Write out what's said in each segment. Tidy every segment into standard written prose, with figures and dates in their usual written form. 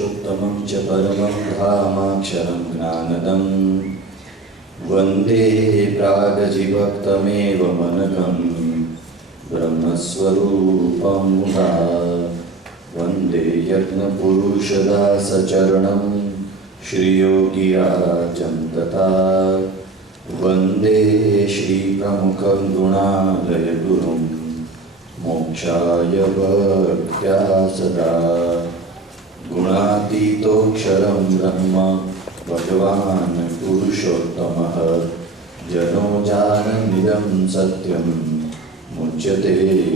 पुरुषोत्तमं च परमं धामाक्षरं ज्ञानदं वन्दे प्रागजिभक्तमेव मनकं ब्रह्मस्वरूपं मुदा वन्दे यज्ञपुरुषदासचरणं श्रीयोगिराजं तथा वन्दे श्रीप्रमुखं गुणालयगुरुं मोक्षाय भक्त्या सदा गुणातीतोऽक्षरं ब्रह्म भगवान् पुरुषोत्तमः जनो जानन्निदं सत्यं मुच्यते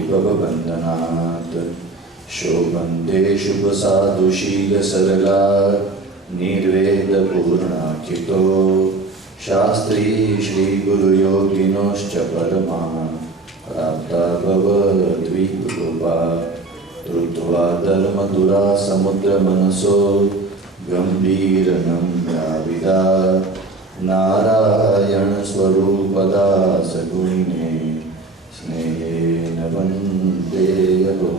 भवबन्धनात् शोभन्ते शुभसाधुशीलसरला निर्वेदपूर्णाखितो शास्त्री श्रीगुरुयोगिनोश्च परमा प्राप्ता भवद्विकृपा धृत्वा धर्मदुरा समुद्रमनसो गम्भीरनम्राविदा नारायणस्वरूपदा सगुणिने स्नेहेन वन्दे अहो।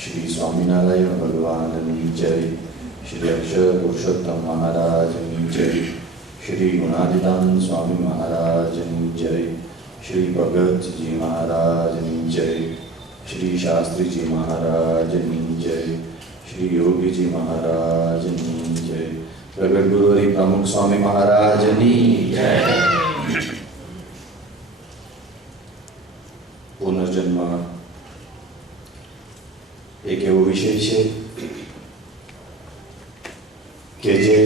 श्री स्वामिनारायण भगवाननी जय, श्री अक्षर पुरुषोत्तम महाराजनी जय, श्री गुणादिदान स्वामी महाराजनी जय, श्री भगत जी महाराजनी जय, श्री शास्त्री जी महाराजनी जय, श्री योगी जी महाराजनी जय, प्रगट गुरु हरि प्रमुख स्वामी महाराजनी जय। पुनर्जन्म एक एवो विषय है कि जे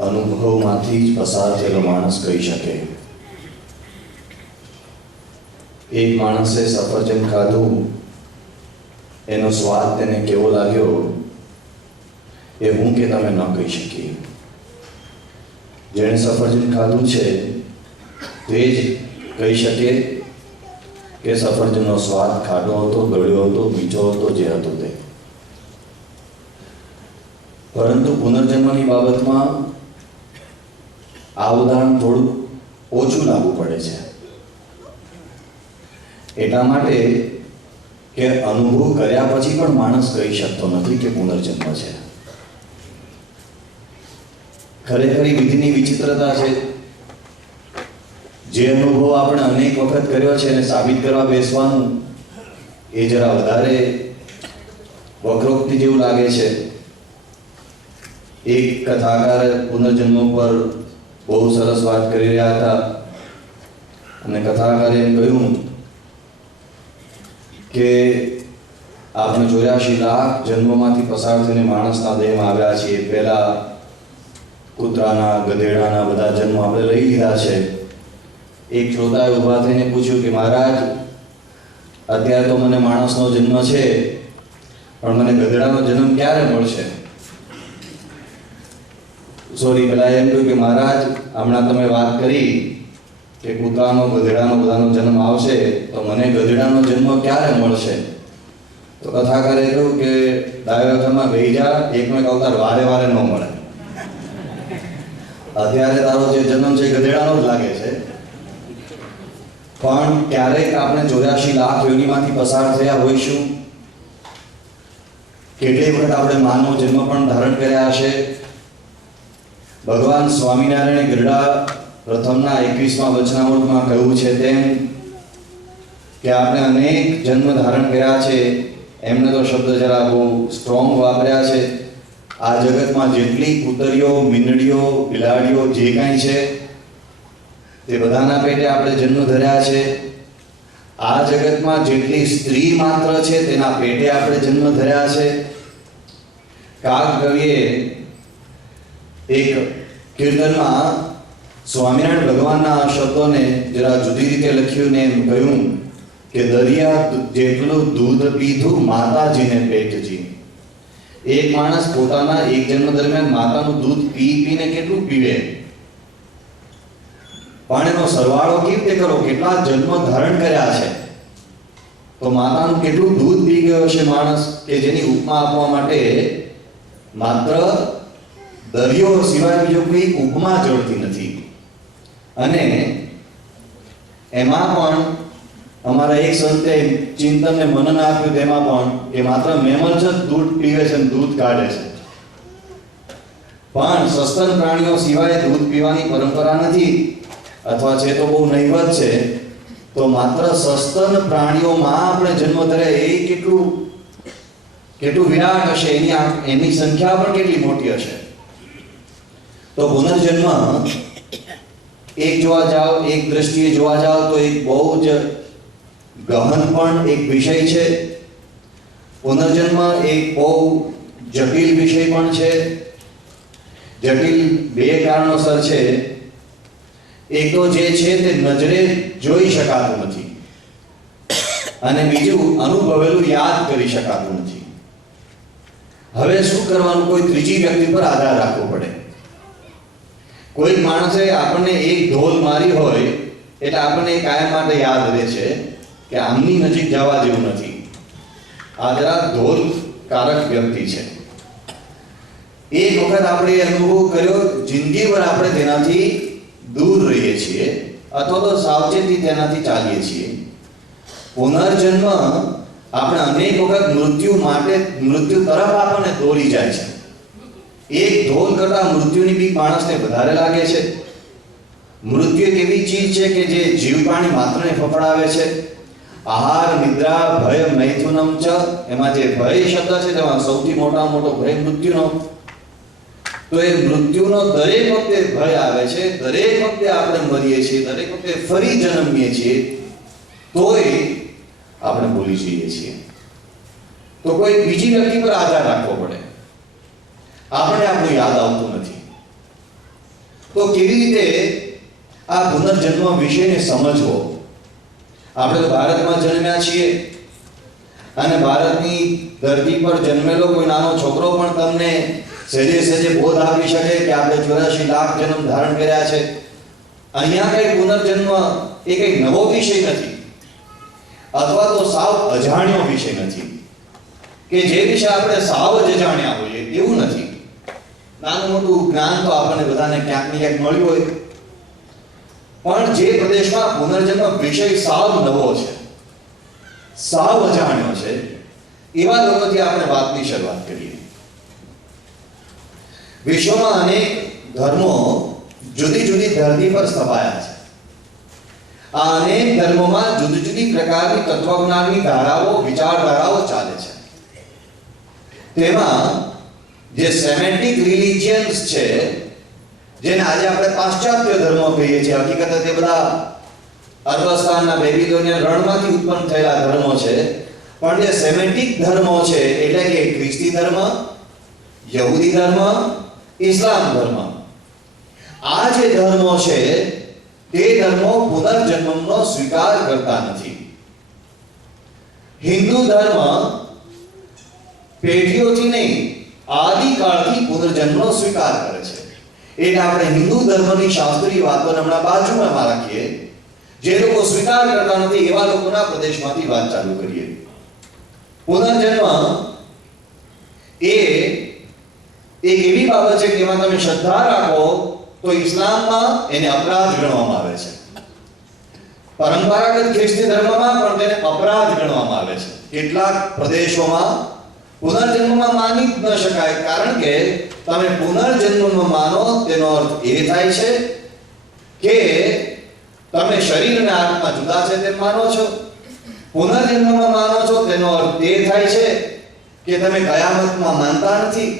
अनुभवमांथी ज पसार थयेलो माणस कही शके। एक माणसे सफरजन खाधु, एनो स्वाद तेने केवो लाग्यो ए हूँ के तमे न कही शकीए। जेणे सफरजन खाधु छे ते ज कही शके के सफरजननो स्वाद खाटो हतो, गळ्यो हतो, मीठो हतो, जे हतो ते। परंतु पुनर्जन्मनी बाबतमां आ उदाहरण थोड़ું ઓછું લાગુ પડે છે, એટલા માટે કે અનુભવ કર્યા પછી પણ માણસ કહી શકતો નથી કે પુનર્જન્મ છે। ખરેખર વિધિની વિચિત્રતા છે। જે અનુભવ આપણે અનેક વખત કર્યો છે અને સાબિત કરવા બેસવાનું એ જરા વધારે વક્રોક્તિ જેવું લાગે છે। એક કથાકાર પુનર્જન્મ પર બહુ સરસ વાત કરી રહ્યા હતા અને કથાકારે એમ કહ્યું કે આપણે 84 લાખ જન્મમાંથી પસાર થઈને માણસના દેહમાં આવ્યા છીએ। પહેલા કૂતરાના, ગધેડાના બધા જન્મ આપણે લઈ લીધા છે। એક શ્રોતાએ ઊભા થઈને પૂછ્યું કે મહારાજ, અત્યારે તો મને માણસનો જન્મ છે, પણ મને ગધેડાનો જન્મ ક્યારે મળશે? સોરી, પેલા એમ કહ્યું કે મહારાજ, હમણાં તમે વાત કરી કે કૂતરાનો, ગધેડાનો બધાનો જન્મ આવશે, તો મને ગધેડાનો જન્મ ક્યારે મળશે? તો કથાકારે કહ્યું કે ડાયરેક્ટરમાં બેહી જા, એકનો અવતાર વારે વારે ન મળે। અત્યારે તારો જે જન્મ છે ગધેડાનો જ લાગે છે, પણ ક્યારેક આપણે 84 લાખ યોનિમાંથી પસાર થયા હોઈશું। કેટલી વખત આપણે માનવ જન્મ પણ ધારણ કર્યા હશે। ભગવાન સ્વામિનારાયણે ગરડા પ્રથમના 21મા વચનામૃતમાં કહ્યું છે તેમ કે આપણે અનેક જન્મ ધારણ કર્યા છે। એમને તો શબ્દ જરા બહુ સ્ટ્રોંગ વાપર્યા છે। આ જગતમાં જેટલી કૂતરીઓ, મીંદડીઓ, બિલાડીઓ જે કાંઈ છે તે બધાના પેટે આપણે જન્મ ધર્યા છે। આ જગતમાં જેટલી સ્ત્રી માત્ર છે તેના પેટે આપણે જન્મ ધર્યા છે। કાગ કવિએ એક કીર્તનમાં સ્વામિનારાયણ ભગવાનના શબ્દોને જરા જુદી રીતે લખ્યું ને એમ કહ્યું કે દરિયા જેટલું दूध પીધું માતાજીને પેટજી। એક માણસ પોતાના એક જન્મ દરમિયાન માતાનું दूध પી પીને કેટલું પીવે, પણ એનો સરવાળો કેવી રીતે કરો, કેટલા જન્મ ધારણ કર્યા છે, તો માતાનું કેટલું दूध પી ગયો છે માણસ કે જેની ઉપમા આપવા માટે માત્ર દરિયો સિવાય બીજો કોઈ ઉપમા જળતી નથી। અને એમાં પણ અમારા એક સંતે ચિંતનને મનન આપ્યું તેમાં પણ કે માત્ર મેમલ જ દૂધ પીવે છે અને દૂધ કાઢે છે, પણ સસ્તન પ્રાણીઓ સિવાય દૂધ પીવાની પરંપરા નથી, અથવા છે તો બહુ નહીવત છે. તો માત્ર સસ્તન પ્રાણીઓમાં આપણે જન્મ ધર્યા એ કેટલું વિરાટ હશે, એની સંખ્યા પણ કેટલી મોટી હશે. તો પુનર્જન્મ એક જોવા જાઓ, એક દ્રષ્ટિએ જોવા જાઓ તો એક બહુ જ ગહન પણ એક વિષય છે. પુનર્જન્મ એક બહુ જટિલ વિષય પણ છે. જટિલ બે કારણોસર છે. એક તો જે છે તે નજરે જોઈ શકાતું નથી, અને બીજું અનુભવેલું યાદ કરી શકાતું નથી. હવે શું કરવાનું? કોઈ ત્રીજી વ્યક્તિ પર આધાર રાખવો પડે. કોઈ માણસે આપણને એક ઢોલ મારી હોય એટલે આપણને કાયમ માટે યાદ રહે છે કે આમની નજીક જવા જેવું નથી, આ જરા ઢોલકારક વ્યક્તિ છે. એક વખત આપણે અનુભવ કર્યો, જિંદગીભર આપણે તેનાથી દૂર રહીએ છીએ અથવા તો સાવચેતી તેનાથી ચાલીએ છીએ. પુનર્જન્મ આપણે અનેક વખત મૃત્યુ તરફ આપણને દોરી જાય છે. એક ઢોલ કરતા મૃત્યુની બીક માણસને વધારે લાગે છે. મૃત્યુ એક એવી ચીજ છે કે જે જીવ પ્રાણી માત્રને ફફડાવે છે. આહાર, નિદ્રા, ભય, મૈથુનમ ચ, એમાં જે ભય શબ્દ છે તેમાં સૌથી મોટો ભય મૃત્યુનો. તો એ મૃત્યુનો દરેક વખતે ભય આવે છે, દરેક વખતે આપણે મરીએ છીએ, દરેક વખતે ફરી જન્મીએ છીએ, તોય આપણે ભૂલી જઈએ છીએ. તો કોઈ બીજી વ્યક્તિ પર આધાર રાખવો પડે, આપણે આપણું યાદ આવતું નથી. તો કેવી રીતે આ પુનર્જન્મ વિષયને સમજવો? આપણે તો ભારતમાં જન્મ્યા છીએ, અને ભારતની ધરતી પર જન્મેલો કોઈ નાનો છોકરો પણ તમને સહેજે બોધ આપી શકે કે આપણે 84 લાખ જન્મ ધારણ કર્યા છે. અહીંયા કઈ પુનર્જન્મ એ કઈ નવો વિષય નથી, અથવા તો સાવ અજાણ્યો વિષય નથી કે જે વિશે આપણે સાવ જ અજાણ્યા હોઈએ એવું નથી. નાનું મોટું જ્ઞાન તો આપણને બધાને ક્યાંક ને ક્યાંક મળ્યું હોય, પણ જે પ્રદેશમાં પુનર્જન્મ વિષય સાવ નવો છે, સાવ અજાણ્યો છે, એવા લોકોથી આપણે વાતની શરૂઆત કરીએ. વિશ્વમાં અનેક ધર્મો જુદી જુદી ધરતી પર સ્થપાયા છે. આ અનેક ધર્મોમાં જુદી જુદી પ્રકારની તત્વજ્ઞાનની ધારાઓ, વિચારધારાઓ ચાલે છે. તેમાં જે સેમેન્ટિક રિલિજિયન્સ છે, જેને આજે આપણે પાશ્ચાત્ય ધર્મો કહીએ છીએ, હકીકતે તે બધા અરબસ્તાનના બેબીલોનિયન રણમાંથી ઉત્પન્ન થયેલા ધર્મો છે. પણ જે સેમેન્ટિક ધર્મો છે, એટલે કે ખ્રિસ્તી ધર્મ, યહૂદી ધર્મ, ઇસ્લામ ધર્મ, આ જે ધર્મો છે તે ધર્મો પુનર્જન્મનો સ્વીકાર કરતા નથી. હિન્દુ ધર્મ પેઢીઓથી નહીં, આદિકાળથી પુનર્જન્મનો સ્વીકાર કરે છે. એટલે આપણે હિન્દુ ધર્મની શાસ્ત્રીય વાતોને હમણાં બાજુમાં રાખીએ. જે લોકો સ્વીકાર કરતા નથી એવા લોકોના પ્રદેશમાંથી વાત ચાલુ કરીએ. પુનર્જન્મ એ એક એવી બાબત છે કે એમાં તમે શ્રદ્ધા રાખો તો ઇસ્લામમાં એને અપરાધ ગણવામાં આવે છે. પરંપરાગત ખ્રિસ્તી ધર્મમાં પણ તેને અપરાધ ગણવામાં આવે છે. કેટલાક પ્રદેશોમાં પુનર્જન્મમાં માની જ ન શકાય, કારણ કે તમે પુનર્જન્મમાં માનો તેનો અર્થ એ થાય છે કે તમે શરીર અને આત્મા જુદા છે તેમ માનો છો. પુનર્જન્મમાં માનો છો તેનો અર્થ એ થાય છે કે તમે કયામતમાં માનતા નથી.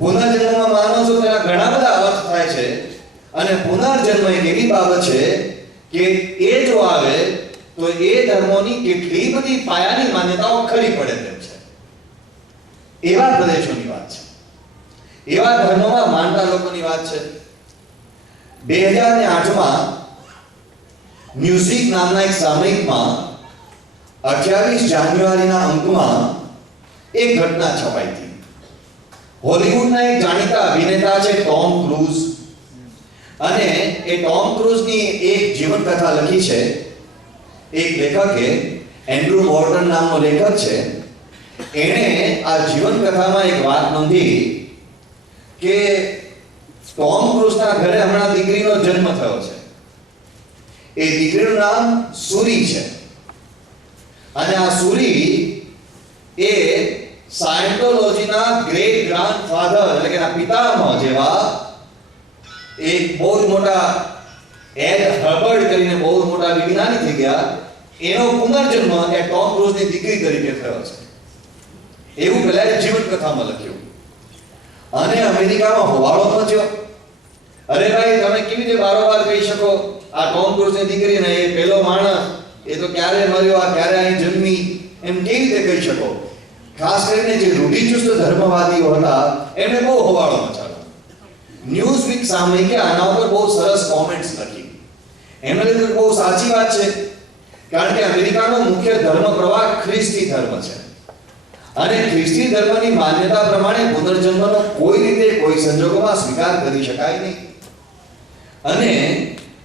પુનર્જન્મમાં માનો છો તેના ઘણા બધા અર્થ થાય છે, અને પુનર્જન્મ એક એવી બાબત છે કે એ જો આવે તો એ ધર્મોની કેટલી બધી પાયાની માન્યતાઓ ખરી પડે તેમ છે. એવા પ્રદેશોની વાત છે, એવા ધર્મોમાં માનતા લોકોની વાત છે. 2008માં ન્યૂઝવીક નામના એક સામયિકમાં 28 જાન્યુઆરીના અંકમાં એક ઘટના છપાઈ હતી. હોલિવૂડના એક જાણીતા અભિનેતા છે ટોમ ક્રૂઝ, અને એ ટોમ ક્રૂઝની એક જીવન કથા લખી છે. એક લેખકે, એન્ડ્રુ વોર્ટન નામનો લેખક છે, એણે આ જીવન કથામાં એક વાત નોંધી કે ટોમ ક્રૂઝના ઘરે હમણાં દીકરીનો જન્મ થયો છે. એ દીકરીનું નામ સુરી છે. અને આ સુરી એ સાયન્ટોલોજીના ગ્રેટ ગ્રાન્ડફાધર એટલે કે પિતામહ જેવા એક બહુ જ મોટા એડ હર્બર્ટ કરીને બહુ જ મોટા વિજ્ઞાની થઈ ગયા. એનો પુનર્જન્મ એ ટોમ ક્રૂઝની દીકરી તરીકે થયો છે એવું પહેલા જીવન કથામાં લખ્યું. અને અમેરિકામાં હોવાળો પહોંચ્યો. અરે ભાઈ તમે કેવી રીતે બારોબાર કહી શકો આ ટોમ ક્રૂઝની દીકરી ને એ પહેલો માણસ એ તો ક્યારે મર્યો આ ક્યારે અહીં જન્મી એમ કેવી રીતે કહી શકો? ખાસ કરીને જે રૂઢિચુસ્ત ધર્મવાદીઓ હતા એમને બહુ હોવાળો મચાવ્યો. ન્યૂઝવીક સામયિકે આના ઉપર બહુ સરસ કોમેન્ટ્સ લખી. એમણે લીધું બહુ સાચી વાત છે કારણ કે અમેરિકાનો મુખ્ય ધર્મ પ્રવાહ ખ્રિસ્તી ધર્મ છે અને ખ્રિસ્તી ધર્મની માન્યતા પ્રમાણે પુનર્જન્મનો કોઈ રીતે કોઈ સંજોગોમાં સ્વીકાર કરી શકાય નહીં. અને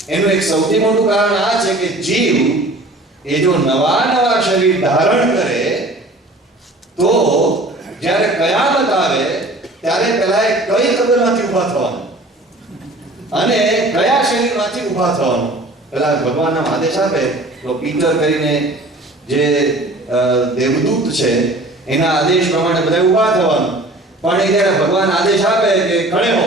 એનું એક સૌથી મોટું કારણ આ છે કે જીવ એ જો નવા શરીર ધારણ કરે તો જ્યારે કયામત આવે ત્યારે પહેલા એ કઈ કબરમાંથી ઊભા થવાનું અને કયા શરીરમાંથી ઊભા થવાનું પહેલા ભગવાનના આદેશ આપે તો પીટર કરીને જે દેવદૂત છે એના આદેશ પ્રમાણે બધા ઊભા થવાનું. પણ એ જ્યારે ભગવાન આદેશ આપે કે ખડે હો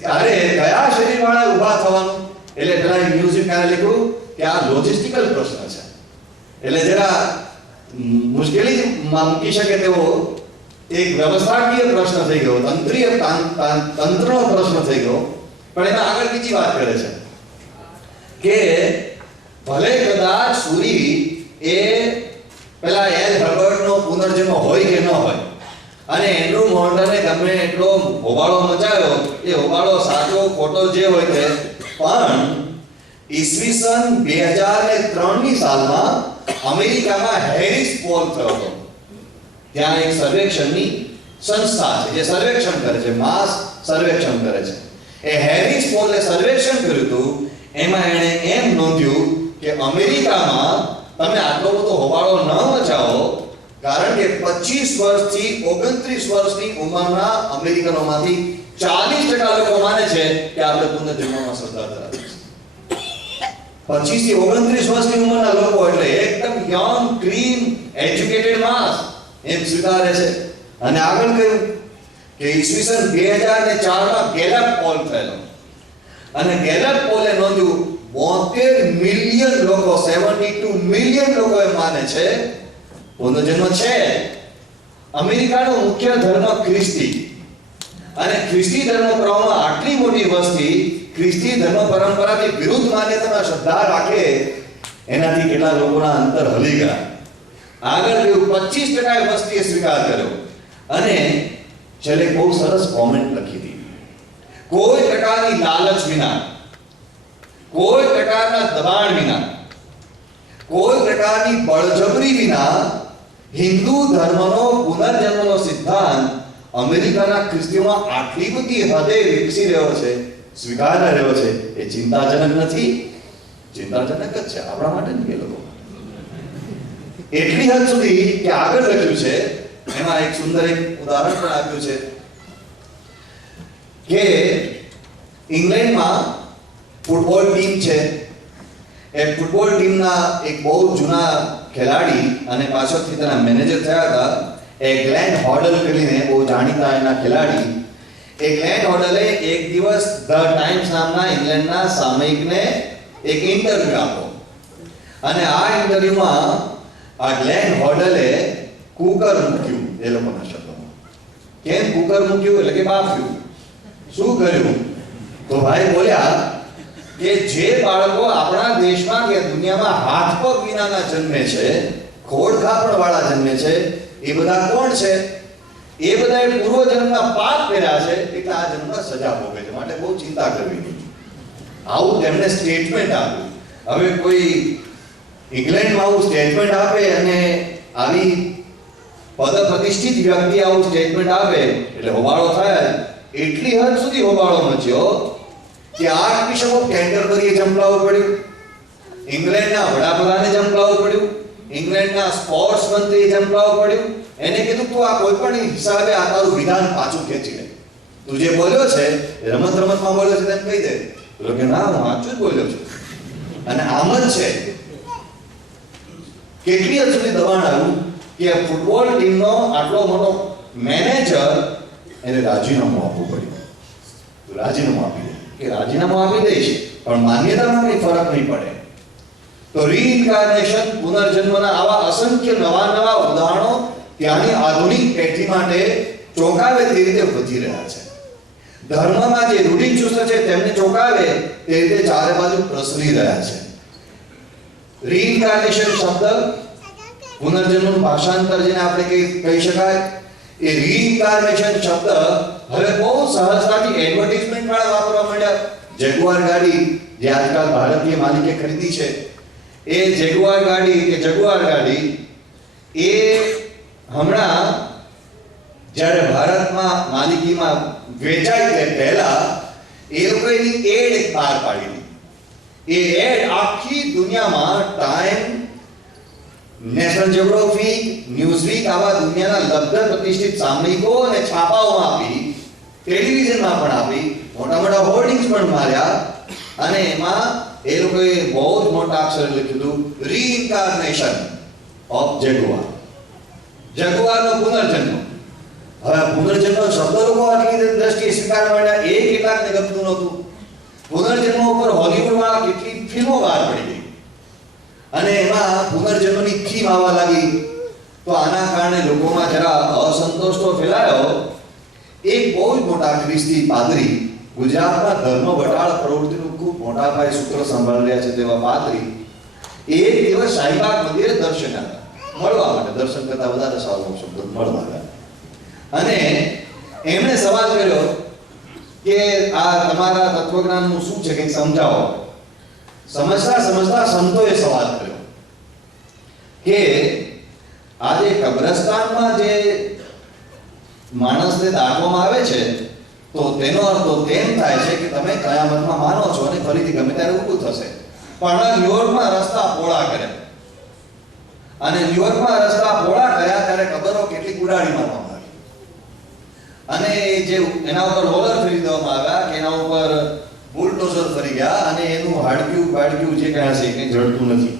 ત્યારે કયા શરીરવાળા ઊભા થવાનું એટલે પેલા મ્યુઝિકને લખ્યું કે આ લોજિસ્ટિકલ પ્રશ્ન છે એટલે જરા મુશ્કેલીમાં મૂકી શકે તેવો એક વ્યવસ્થાકીય પ્રશ્ન થઈ ગયો, તંત્રનો પ્રશ્ન થઈ ગયો. પણ એમાં આગળ બીજી વાત કરે છે કે ભલે કદાચ સુરી એ પેલા એલ હર્બર્ટનો પુનર્જન્મ હોય કે ન હોય અને એન્ડ્રુ મોર્ટને ગમે એટલો હોબાળો મચાવ્યો એ હોબાળો સાચો ખોટો જે હોય તે પણ ઈસવીસન 2003 ની સાલમાં અમેરિકામાં હેરિસ પોલ થયો હતો. ત્યાં એક સર્વેક્ષણની સંસ્થા છે જે સર્વેક્ષણ કરે છે, માસ સર્વેક્ષણ કરે છે. એ હેરિસ પોલે સર્વેક્ષણ કર્યું હતું. એમાં એણે એમ નોંધ્યું કે અમેરિકામાં તમે આટલો બધો હોબાળો ન મચાવો કારણ કે 25 વર્ષથી 29 વર્ષની ઉંમરના અમેરિકનોમાંથી 40% લોકો માને છે કે આપણે પુનર્જન્મમાં શ્રદ્ધા ધરાવીએ છીએ. 25 થી 29 વર્ષની ઉંમરના લોકો એટલે એકદમ યંગ ક્લીન એજ્યુકેટેડ માસ એમ સ્વીકારે છે. અને આગળ કહ્યું કે ઈસવીસન 2004માં ગેલપ પોલ થયેલો અને ગેલપ પોલે નોંધ્યું 72 મિલિયન લોકો 72 મિલિયન લોકો એમ માને છે પુનર્જન્મ છે. અમેરિકાનો મુખ્ય ધર્મ ખ્રિસ્તી અને ખ્રિસ્તી ધર્મ પ્રવાહમાં આટલી મોટી વસ્તી ખ્રિસ્તી ધર્મ પરંપરાથી વિરુદ્ધ માન્યતામાં શ્રદ્ધા રાખે એનાથી કેટલા લોકોના અંતર હલી ગયા. આગળ કહ્યું 25% વસ્તીએ સ્વીકાર કર્યો અને છેલ્લે બહુ સરસ કોમેન્ટ લખી હતી. કોઈ પ્રકારની લાલચ વિના, કોઈ પ્રકારના દબાણ વિના, કોઈ પ્રકારની બળજબરી વિના હિન્દુ ધર્મનો પુનર્જન્મનો સિદ્ધાંત અમેરિકાના ખ્રિસ્તીઓમાં આટલી બધી હદે વિકસી રહ્યો છે, સ્વીકારાઈ રહ્યો છે એ ચિંતાજનક નથી? ચિંતાજનક જ છે આપણા માટે નહીં. એ લોકો એટલી હદ સુધી કે આગળ લખ્યું છે એમાં એક સુંદર એક ઉદાહરણ પણ આપ્યું છે કે ઇંગ્લેન્ડમાં ફૂટબોલ ટીમ છે. એ ફૂટબોલ ટીમના એક બહુ જૂના ખેલાડી અને પાછળથી તેના મેનેજર થયા હતા એ ગ્લેન હોડલ કરીને બહુ જાણીતા એના ખેલાડી. એ ગ્લેન હોડલે એક દિવસ ધ ટાઈમ્સ નામના ઇંગ્લેન્ડના સામયિકને એક ઇન્ટરવ્યુ આપ્યો અને આ ઇન્ટરવ્યુમાં આ ગ્લેન હોડલે કુકર મૂક્યું એ લોકોના શબ્દોમાં. કેમ કુકર મૂક્યું એટલે કે બાફ્યું. શું કર્યું તો ભાઈ બોલ્યા કે જે બાળકો આપણા દેશમાં કે દુનિયામાં હાથ પગ વિનાના જન્મે છે, ખોડખાપણ વાળા જન્મે છે, એ બધા કોણ છે? એ બધા પૂર્વજન્મના પાપ કર્યા છે એટલે આ જન્મમાં સજા ભોગે છે, માટે બહુ ચિંતા કરવી નહીં. આવું તેમણે સ્ટેટમેન્ટ આપ્યું. હવે કોઈ ઇંગ્લેન્ડમાં આવું સ્ટેટમેન્ટ આપે અને આવી પદ પ્રતિષ્ઠિત વ્યક્તિ આવું સ્ટેટમેન્ટ આપે એટલે હોબાળો થાય. એટલી હદ સુધી હોબાળો મચ્યો કે આર્ચ બિશપ ઓફ કેન્ટરબરીએ જંપલાવવું પડ્યું, ઇંગ્લેન્ડના વડાપ્રધાને જંપલાવવું પડ્યું, ઇંગ્લેન્ડના સ્પોર્ટ્સ મંત્રીએ જંપલાવવું પડ્યું. એને કીધું તું આ કોઈ પણ હિસાબે આ તારું વિધાન પાછું ખેંચી લે. તું જે બોલ્યો છે રમત રમતમાં બોલ્યો છે તેમ કહી દે. તો કે ના હું સાચું જ બોલ્યો છું અને આમ જ છે. કેટલી હદ સુધી દબાણ આવ્યું કે ફૂટબોલ ટીમનો આટલો મોટો મેનેજર એને રાજીનામું આપવું પડ્યું. રાજીનામું આપી દે કે રાજીનામું આપી દઈશ પણ માન્યતામાં કંઈ ફરક નહીં પડે. તો રીઇન્કાર્નેશન, પુનર્જન્મના આવા અસંખ્ય નવા ઉદાહરણો ત્યાંની આધુનિક પેઢી માટે ચોંકાવે તે રીતે વધી રહ્યા છે. ધર્મમાં જે રૂઢિચુસ્ત છે તેમને ચોંકાવે તે રીતે ચારે બાજુ પ્રસરી રહ્યા છે. રીઇન્કાર્નેશન શબ્દ, પુનર્જન્મનું ભાષાંતર જેને આપણે કહી શકાય, એ રીઇન્કાર્નેશન શબ્દ હવે બહુ સહજતાથી એડવર્ટાઇઝમેન્ટ વાળા વાપરવા માંડ્યા. જેગુઆર ગાડી જે આજકાલ ભારતીય માલિકે ખરીદી છે, એ જેગુઆર ગાડી એ હમણાં જ્યારે ભારતમાં માલિકીમાં વેચાય તે પહેલા એ લોકો એની એડ એક બહાર પાડી દીધી. એ એડ આખી દુનિયામાં ટાઈમ, નેશનલ જ્યોગ્રાફિક, ન્યૂઝવીક આવા દુનિયાના લબ્ધ પ્રતિષ્ઠિત સામયિકો અને છાપાઓમાં આપી, ટેલિવિઝનમાં પણ આપી, મોટા હોર્ડિંગ્સ પણ માર્યા અને એમાં એ લોકોએ બહુ જ મોટા અક્ષરે લખ્યું હતું રીઇન્કાર્નેશન ઓફ જેગુઆર. જેગુઆરનો પુનર્જન્મ. હવે પુનર્જન્મ શબ્દ લોકો આટલી દ્રષ્ટિએ સ્વીકાર માંડ્યા, એ કેટલાકને ગમતું નહોતું. પુનર્જન્મ ઉપર હોલિવૂડમાં કેટલી ફિલ્મો બહાર પડી ગઈ અને એમાં પુનર્જન્મની થીમ આવવા લાગી. તો આના કારણે લોકોમાં જરા અસંતોષ તો ફેલાયો. એક બહુ જ મોટા ખ્રિસ્તી પાદરી, ગુજરાતમાં ધર્મ વટાળ પ્રવૃત્તિનું ખૂબ મોટા પાયે સૂત્ર સંભાળી રહ્યા છે તેવા પાદરી એક દિવસ શાહીબાગ મંદિરે દર્શન આવ્યા, મળવા માટે. દર્શન કરતા વધારે સારો શબ્દ મળવા ગયા. અને એમણે સવાલ કર્યો કે આ તમારા તત્વજ્ઞાનનું શું છે, કંઈક સમજાવો. સમજતા સંતોએ સવાલ કર્યો કે આજે કબ્રસ્તાનમાં જે માણસને દાટવામાં આવે છે તો તેનો અર્થ તો તેમ થાય છે કે તમે કયામતમાં માનો છો અને ફરીથી ગમે ત્યારે ઊભું થશે. પણ ન્યુયોર્કમાં રસ્તા પોળા કર્યા અને ન્યુયોર્કમાં રસ્તા પોળા કર્યા ત્યારે કબરો કેટલી ઉડાડી મારવામાં આવી અને જે એના ઉપર રોલર ફેરી દેવામાં આવ્યા કે એના ઉપર બુલડોઝર ફરી ગયા અને એનું હાડક્યું જે કહે છે કે જડતું નથી.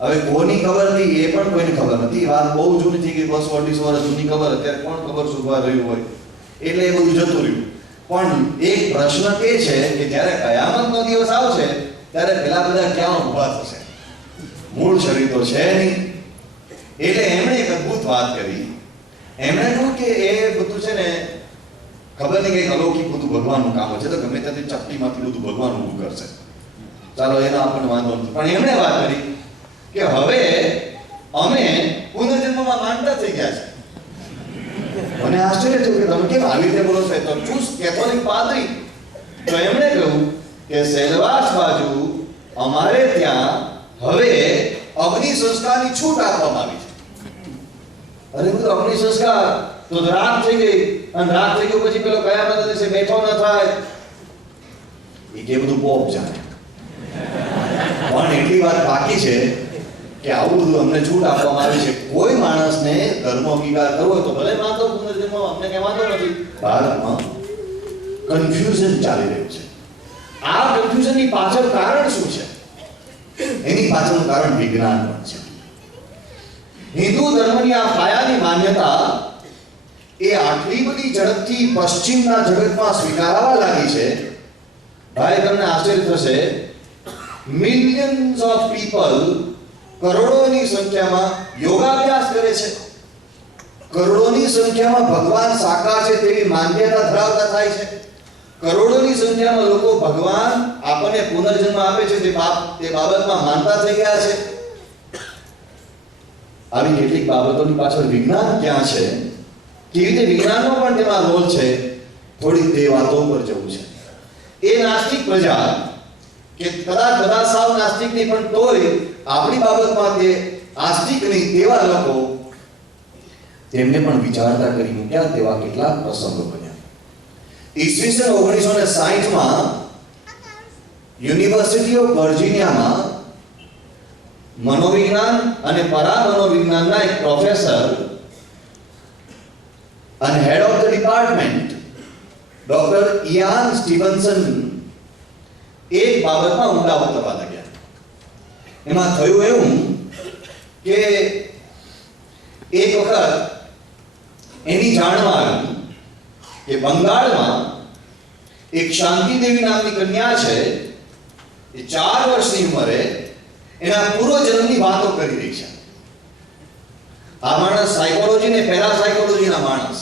હવે કોની ખબર હતી એ પણ કોઈને ખબર નથી. વાત બહુ જૂની થઈ ગઈ, 200-250 વર્ષ જૂની ખબર. અત્યારે કોણ ખબર સુભા રહ્યું હોય, એટલે એ બધું જતું રહ્યું. પણ એક પ્રશ્ન એ છે કે જ્યારે કયામતનો દિવસ આવશે ત્યારે પેલા બધા ક્યાં ઊભા થશે? મૂળ શરીર તો છે નહીં. એટલે એમણે એક અદ્ભુત વાત કરી. એમણે કહ્યું કે એ બધું છે ને ખબર નહીં કંઈક અલૌકિક બધું ભગવાનનું કામ છે, તો ગમે ત્યાંથી ચપટીમાંથી બધું ભગવાન ઊભું કરશે. ચાલો એનો આપણને વાંધો નથી. પણ એમણે વાત કરી કે હવે અમે પુનર્જન્મમાં માનતા થઈ ગયા છે. મને આશ્ચર્ય થયું કે તમે કેમ આવી રીતે બોલો છો? તો ચુસ્ત કેથોલિક પાદરી. તો એમણે કહ્યું કે સેલવાસ બાજુ અમારે ત્યાં હવે અગ્નિ સંસ્કારની છૂટ આપવામાં આવી છે. અરે બધું અગ્નિ સંસ્કાર તો રાત થઈ ગઈ અને રાત થઈ ગયો પછી પેલો કયામત દિવસે બેઠો ન થાય. એ કે બધું પોપ જાણે. પણ એટલી વાત બાકી છે કે આવું બધું અમને છૂટ આપવામાં આવી છે. કોઈ માણસને ધર્મ અંગીકાર કરવો હોય તો ભલે માનતો પુનર્જન્મ, અમને કઈ વાંધો નથી. ભારતમાં કન્ફ્યુઝન ચાલી રહ્યું છે. આ કન્ફ્યુઝનની પાછળ કારણ શું છે? એની પાછળનું કારણ વિજ્ઞાન પણ છે. હિન્દુ ધર્મની આ પાયાની માન્યતા એ આટલી બધી ઝડપથી પશ્ચિમના જગતમાં સ્વીકારવા લાગી છે. ભાઈ તમને આશ્ચર્ય થશે, મિલિયન્સ ઓફ પીપલ, કરોડોની સંખ્યામાં યોગાભ્યાસ કરે છે. કરોડોની સંખ્યામાં ભગવાન સાકાર છે તેવી માન્યતા ધરાવતા થાય છે. કરોડોની સંખ્યામાં લોકો ભગવાન આપણને પુનર્જન્મ આપે છે તે બાબતમાં માનતા થઈ ગયા છે. આવી કેટલીક બાબતોની પાછળ વિજ્ઞાન ક્યાં છે, કેવી રીતે વિજ્ઞાનનો પણ તેમાં રોલ છે, થોડીક તે વાતો પર જવું છે. એ નાસ્તિક પ્રજા કે કદાચ બધા સાવ નાસ્તિક નહીં પણ તોય આપણી બાબતમાં તે આસ્તિક નહીં તેવા લોકો તેમને પણ વિચારતા કરી મૂક્યા તેવા કેટલાક પ્રસંગો બન્યા. ઈસવીસન 1960માં યુનિવર્સિટી ઓફ વર્જિનિયામાં મનોવિજ્ઞાન અને પરામનોવિજ્ઞાનના એક પ્રોફેસર અને head of the department doctor Ian Stevenson એક બાબતમાં ઊંડા ઉતરવા લાગ્યા. એમાં થયું એવું કે એક વખત એની જાણમાં આવ્યું કે બંગાળમાં એક શાંતિ દેવી નામની કન્યા છે, એ 4 વર્ષની ઉંમરે એના પૂર્વજન્મની વાતો કરી રહી છે. આ માણસ સાયકોલોજી ને પેરાસાયકોલોજીના માણસ,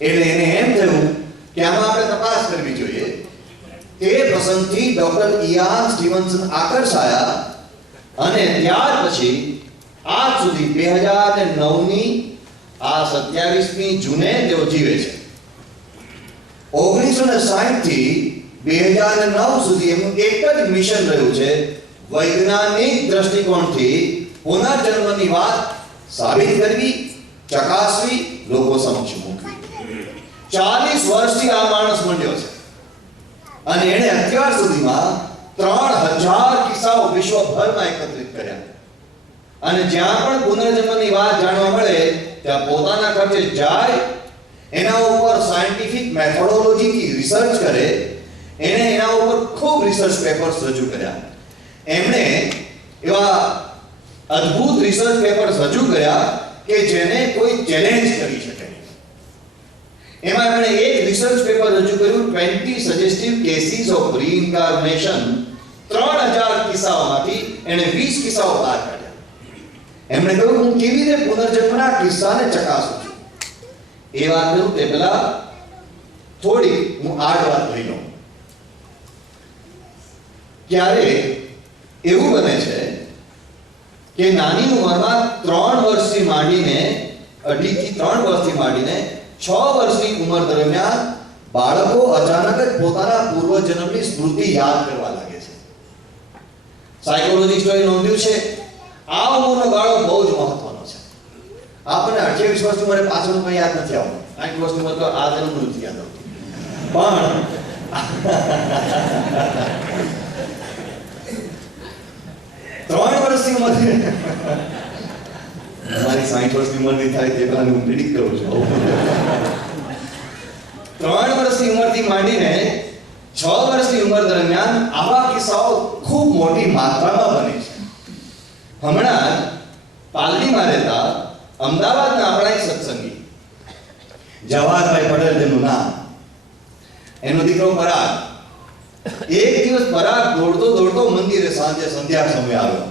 એટલે એને એમ થયું કે આમાં આપણે તપાસ કરવી જોઈએ. તે પ્રસંગથી ડોક્ટર ઇયાન સ્ટીવન્સન આકર્ષાયા અને ત્યાર પછી આજ સુધી 2009ની આ 27મી જૂને તેઓ જીવે છે. 1960 થી 2009 સુધી એમનું એક જ મિશન રહ્યું છે, વૈજ્ઞાનિક દ્રષ્ટિકોણથી પુનર્જન્મની વાત સાબિત કરવી, ચકાસવી, લોકો સમક્ષ મૂકવી. 40 વર્ષથી આ માણસ મંડ્યો છે અને એણે અત્યાર સુધીમાં 3000 કિસ્સાઓ વિશ્વભરમાં એકત્રિત કર્યા અને જ્યાં પણ પુનર્જન્મની વાત જાણવા મળે ત્યાં પોતાના ખર્ચે જાય, એના ઉપર સાયન્ટિફિક મેથોડોલોજીથી રિસર્ચ કરે. એણે એના ઉપર ખૂબ રિસર્ચ પેપર્સ રજૂ કર્યા. એમણે એવા અદ્ભુત રિસર્ચ પેપર્સ રજૂ કર્યા કે જેને કોઈ ચેલેન્જ કરી શકે. એમાં એમણે એક રિસર્ચ પેપર રજૂ કર્યું, 20 સજેસ્ટિવ કેસીસ ઓફ રીઇન્કાર્નેશન. 3000 કિસ્સાઓમાંથી એણે 20 કિસ્સાઓ બહાર કાઢ્યા. એમણે કહ્યું હું કેવી રીતે પુનર્જન્મના કિસ્સાને ચકાસું છું. એ વાત કરું તે પહેલા થોડી હું આડ વાત લઈ લઉં. ક્યારે એવું બને છે કે નાની ઉંમરમાં 3 વર્ષથી માંડીને 2.5 થી 3 વર્ષથી માંડીને 6 વર્ષની ઉંમર દરમિયાન બાળકો અચાનક જ પોતાના પૂર્વજન્મની સ્મૃતિ યાદ કરવા લાગે છે. સાયકોલોજીસ્ટોએ નોંધ્યું છે આ ઉંમરનો ગાળો બહુ જ મહત્વનો છે. આપણને 28 વર્ષની ઉંમરે પાછળનું કંઈ યાદ નથી આવતું, 60 વર્ષની ઉંમર તો આ જન્મનું નથી યાદ આવતું. પણ 3 વર્ષની ઉંમર મારી 60 વર્ષની ઉંમરની થાય તે પહેલા હું પ્રિડિક્ટ કરું છું. 3 વર્ષની ઉંમરથી માંડીને 6 વર્ષની ઉંમર દરમિયાન આવા કિસ્સાઓ ખૂબ મોટી માત્રામાં બને છે. હમણાં પાલડીમાં રહેતા અમદાવાદના આપણા એક સત્સંગી જવાહરભાઈ પટેલ જેનું નામ, એનો દીકરો પરાગ, એક દિવસ પરાગ દોડતો મંદિરે સાંજે સંધ્યા સમયે આવ્યો.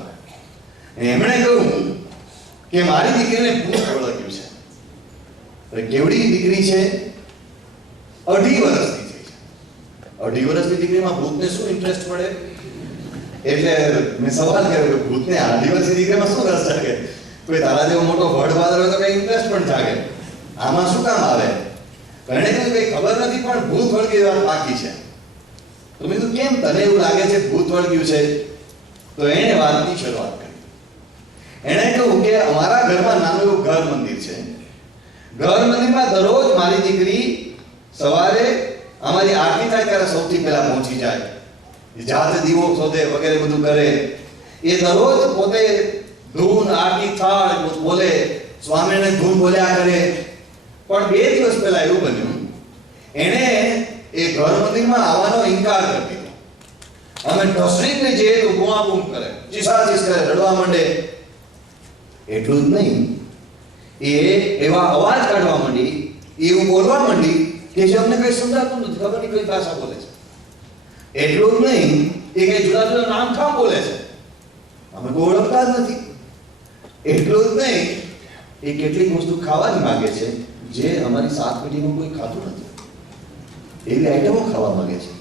એમણે કહ્યું કે મારી દીકરીને ભૂત વળગ્યું છે. કેવડી દીકરી છે? 2.5 વર્ષની થઈ છે. 2.5 વર્ષની દીકરીમાં ભૂતને શું ઇન્ટરેસ્ટ પડે? એટલે મેં સવાલ કર્યો કે ભૂતને 2.5 વર્ષની દીકરીમાં શું રસ જાગે? કોઈ તારા જેવો મોટો ભડવાદર હોય તો કઈ ઇન્ટરેસ્ટ પણ જાગે, આમાં શું કામ આવે? એને કહ્યું કઈ ખબર નથી પણ ભૂત વળગી વાત બાકી છે. તો મેં કીધું કેમ, તને એવું લાગે છે ભૂત વળગ્યું છે? તો એણે વાતની શરૂઆત કરી. એણે કહ્યું કે અમારા ઘરમાં નાનું એવું ઘર મંદિર છે. ઘર મંદિરમાં દરરોજ મારી દીકરી સવારે અમારી આરતી થાય ત્યારે સૌથી પહેલા પહોંચી જાય, જાતે દીવો શોધે વગેરે બધું કરે. એ દરરોજ પોતે ધૂન આરતી થાળ બોલે, સ્વામીને ધૂન બોલ્યા કરે. પણ 2 દિવસ પહેલા એવું બન્યું, એણે એ ઘર મંદિરમાં આવવાનો ઇનકાર કરી દીધો. અમે ઢસડીને જઈએ તો બૂમાબૂમ કરે, ચીસાચીસ કરે, રડવા માંડે. એટલું જ નહીં, એ એવા અવાજ કાઢવા માંડી, એવું બોલવા માંડી કે જે અમને કઈ સમજાતું નથી, ખબર નહીં કઈ ભાષા બોલે છે. એટલું જ નહીં, એ કઈ જુદા જુદા નામ ખામ બોલે છે, અમે કોઈ ઓળખતા જ નથી. એટલું જ નહીં, એ કેટલીક વસ્તુ ખાવાની માંગે છે જે અમારી 7 પેઢીમાં કોઈ ખાતું નથી. એવી આઈટમો ખાવા માંગે છે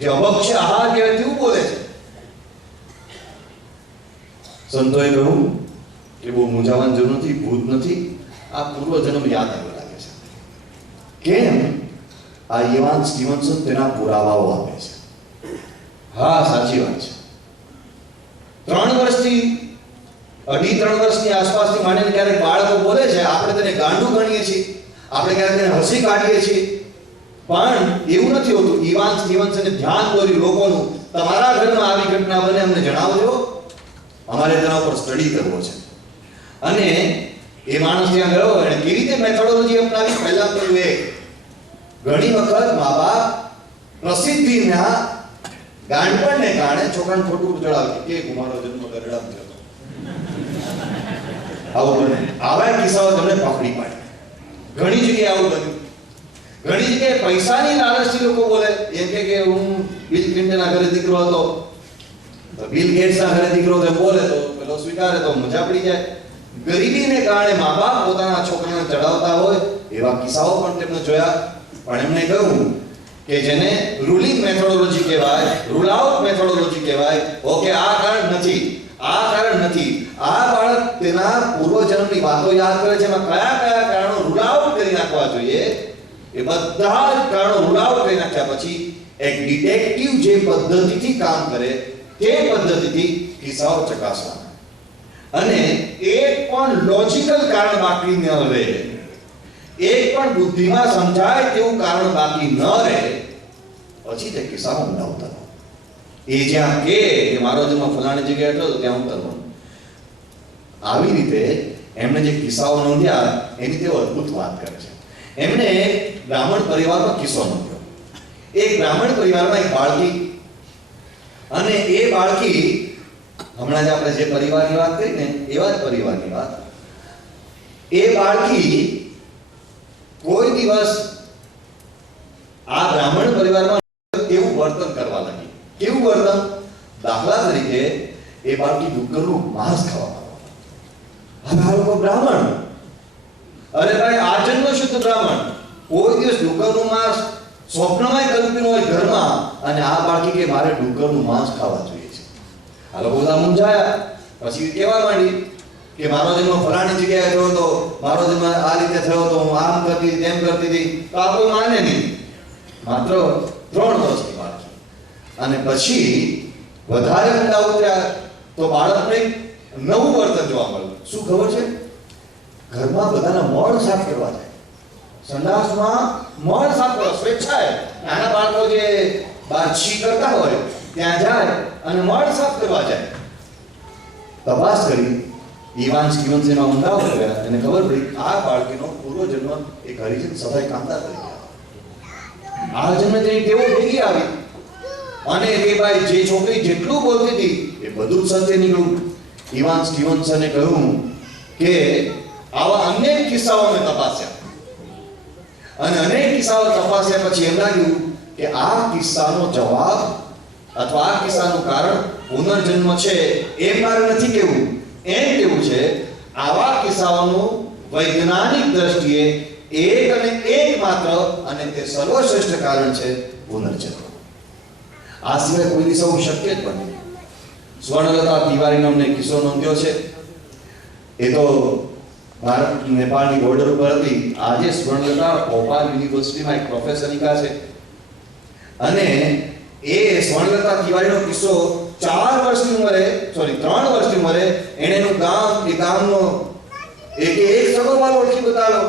જે અભક્ષ્ય આહાર કહેવાય તેવું બોલે છે. સંતોએ કહ્યું કે બહુ મૂંઝાવાની જરૂર નથી, ભૂત નથી, આ પૂર્વજન્મ યાદ આવ્યો લાગે છે. કેમ? આ ઇવાન સ્ટીવન્સન તેના પુરાવાઓ આપે છે. હા, સાચી વાત છે. 3 વર્ષથી 2.5-3 વર્ષની આસપાસથી માંડીને ક્યારેક બાળકો બોલે છે, આપણે તેને ગાંડું ગણીએ છીએ, આપણે ક્યારેક તેને હસી કાઢીએ છીએ. પણ એવું નથી હોતું. ઇવાન સ્ટીવન્સને ધ્યાન દોર્યું લોકોનું, તમારા ઘરમાં આવી ઘટના બને અમને જણાવજો, અમારે તેના ઉપર સ્ટડી કરવો છે. અને એ માણસ ત્યાં ગયો, એને કેવી રીતે મેથોડોલોજી અપનાવી? પહેલા તો એ ઘણી વખત મા-બાપ પ્રસિદ્ધિના ગાંડપણને કારણે છોકરાને ખોટું ચડાવે કે કુમારો જન્મ ગરડા થયો. આવું બને. આવા કિસ્સાઓ તમને પકડી પાડે. ઘણી જગ્યાએ આવું બન્યું. ઘણી જગ્યાએ પૈસાની લાલચથી લોકો બોલે, એમ કે હું બિલ ક્લિન્ટનના ઘરે દીકરો હતો, તો બિલ ગેટ્સના ઘરે દીકરો તો બોલે તો પેલો સ્વીકારે તો મજા પડી જાય. ગરીબીને કારણે મા બાપ પોતાના છોકરાને ચડાવતા હોય એવા કિસ્સાઓ પણ તેમણે જોયા. પણ એમણે કહ્યું કે જેને રૂલિંગ મેથોડોલોજી કહેવાય, રૂલ આઉટ મેથોડોલોજી કહેવાય. ઓકે, આ કારણ નથી, આ કારણ નથી, આ બાળક તેના પૂર્વજન્મની વાતો યાદ કરે છે, એમાં કયા કયા કારણો રૂલ આઉટ કરી નાખવા જોઈએ, એ બધા જ કારણો રૂલ આઉટ કરી નાખ્યા પછી એક ડિટેક્ટિવ જે પદ્ધતિથી કામ કરે તે પદ્ધતિથી કિસ્સાઓ ચકાસવા, અને એક પણ લોજિકલ કારણ બાકી ન રહે, એક પણ બુદ્ધિમાં સમજાય તેવું કારણ બાકી ન રહે, પછી તે કિસ્સાઓ ઉડાવતા. એ જ્યાં કે મારો જન્મ ફલાણી જગ્યાએ હતો તો ત્યાં ઉતરવાનું. આવી રીતે એમણે જે કિસ્સાઓ નોંધ્યા એની તેઓ અદ્ભુત વાત કરે છે. એમણે બ્રાહ્મણ પરિવારનો કિસ્સો નોંધ્યો. એક બ્રાહ્મણ પરિવારમાં એક બાળકી, અને એ બાળકી હમણાં જ આપણે જે પરિવારની વાત કરી ને એવા જ પરિવારની વાત. એ બાળકી કોઈ દિવસ આ બ્રાહ્મણ પરિવારમાં કેવું વર્તન કરવા લાગી. કેવું વર્તન? દાખલા તરીકે એ બાળકી ડુક્કરનું માંસ ખાવા માંગવા. હવે આ લોકો બ્રાહ્મણ, અરે ભાઈ આજન્મ શુદ્ધ બ્રાહ્મણ, કોઈ દિવસ ડુક્કરનું માંસ સ્વપ્નમાંય કલ્પ્યું હોય ઘરમાં, અને આ બાળકી કે મારે ડુક્કરનું માંસ ખાવા જોઈએ છે. આ લોકો બધા મૂંઝાયા. પછી કહેવા માંડી કે મારો જન્મ ફલાણી જગ્યાએ થયો હતો, મારો જન્મ આ રીતે થયો હતો, હું આમ કરતી હતી તેમ કરતી હતી. તો આ કોઈ માને નહીં. માત્ર 3 વર્ષની બાળકી. અને પછી વધારે ઊંડા ઉતર્યા તો બાળકને નવું વર્તન જોવા મળ્યું. શું ખબર છે? ઘરમાં બધાના મળ સાફ કરવા જાય, સંડાસમાં મળ સાફ કરવા સ્વેચ્છાએ. નાના બાળકો જે બહાર છી કરતા હોય ત્યાં જાય અને મળ સાફ કરવા જાય. તપાસ કરી ઇવાન સ્ટીવન્સનના ઊંડા ઉતર્યા, એને ખબર પડી આ બાળકીનો પૂર્વજન્મ એક હરિજન સફાઈ કામદાર તરીકે હતો. આ જન્મે તેની ટેવો ભેગી આવી, અને એ ભાઈ જે છોકરી જેટલું બોલતી હતી એ બધું જ સત્ય નીકળ્યું. ઇવાન સ્ટીવન્સને કહ્યું કે આવા અનેક કિસ્સાઓ મેં તપાસ્યા, અને અનેક કિસ્સાઓ તપાસ્યા પછી એમ લાગ્યું કે આ કિસ્સાનો જવાબ અથવા આ કિસ્સાનું કારણ પુનર્જન્મ છે એમ મારે નથી કહેવું. એમ કેવું છે આવા કિસ્સાઓનું વૈજ્ઞાનિક દ્રષ્ટિએ એક અને એક માત્ર અને તે સર્વશ્રેષ્ઠ કારણ છે પુનર્જન્મ. આ સિવાય કોઈ દિવસ આવું શક્ય જ બને. સ્વર્ણલતા તિવારીનો અમને કિસ્સો નોંધ્યો છે. એ તો ભારત નેપાળની બોર્ડર ઉપર હતી. આજે સ્વર્ણલતા ભોપાલ યુનિવર્સિટીમાં એક પ્રોફેસરિકા છે, અને એ સ્વર્ણલતા તિવારીનો કિસ્સો 3 વર્ષની ઉંમરે એને એનું ગામ, એ ગામનો એક સગોવાલો ઓળખી બતાવ્યો.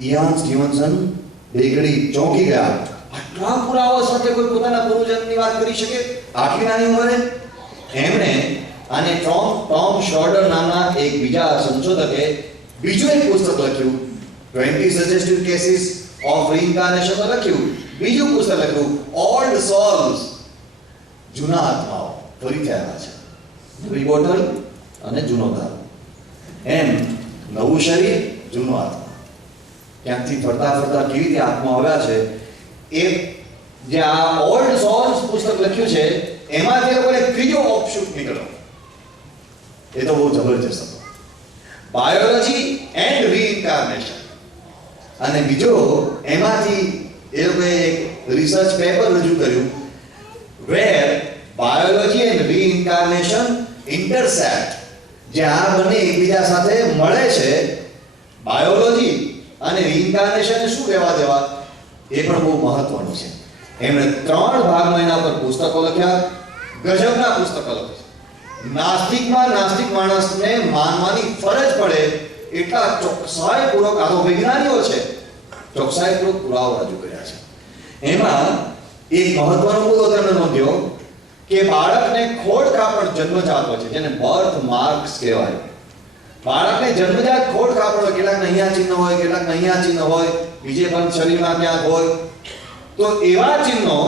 ઇવાન સ્ટીવન્સન બેગડી ચોંકી ગયા. આટલા પુરાવા સાથે કોઈ પોતાના પૂર્વજન્મની વાત કરી શકે આટલી નાની ઉંમરે? એમણે આને ટોમ શોર્ડર નામના એક બીજા સંશોધકે બીજું એક પુસ્તક લખ્યું, 20 suggestive cases of reincarnation લખ્યું. બીજું પુસ્તક લખ્યું, ઓલ્ડ સોલ્સ, જૂના આત્માઓ ફરી થયા છે. નવી બોટલ અને જૂનો દારૂ, એમ નવું શરીર, જૂનો આત્મા. ક્યાંકથી ફરતા ફરતા કેવી રીતે આત્મા આવ્યા છે, એ જે આ ઓલ્ડ સોલ્સ પુસ્તક લખ્યું છે એમાંથી લોકોને ત્રીજો ઓપ્શન નીકળ્યો. એ તો બહુ જબરજસ્ત હતો, બાયોલોજી એન્ડ રીઇન્કાર્નેશન. અને બીજો એમાંથી એ લોકોએ એક રિસર્ચ પેપર રજૂ કર્યું, વેર બાયોલોજી એન્ડ રીઇન્કાર્નેશન ઇન્ટરસેક્ટ. જે આ બંને એકબીજા સાથે મળે છે, બાયોલોજી અને રીઇન્કાર્નેશન શું કહેવા દેવા, એ પણ બહુ મહત્વનું છે. એમણે 3 ભાગમાં એના પર પુસ્તકો લખ્યા, ગજબના પુસ્તકો લખ્યા. નાસ્તિકમાં નાસ્તિક માણસને માનવાની ફરજ પડે એટલા ચોકસાઈપૂર્વક, આ તો વિજ્ઞાનીઓ છે, ચોકસાઈપૂર્વક પુરાવા રજૂ કર્યા છે. એમાં એક મહત્વનો મુદ્દો તેમણે નોંધ્યો કે બાળકને ખોડ કાપડ જન્મજાત હોય છે, જેને બર્થ માર્ક્સ કહેવાય. બાળકને જન્મજાત ખોડ કાપડ હોય, કેટલાકને અહીંયા ચિહ્ન હોય, કેટલાકને અહીંયા ચિહ્ન હોય, બીજે પણ શરીરમાં ક્યાંક હોય. તો એવા ચિહ્નો,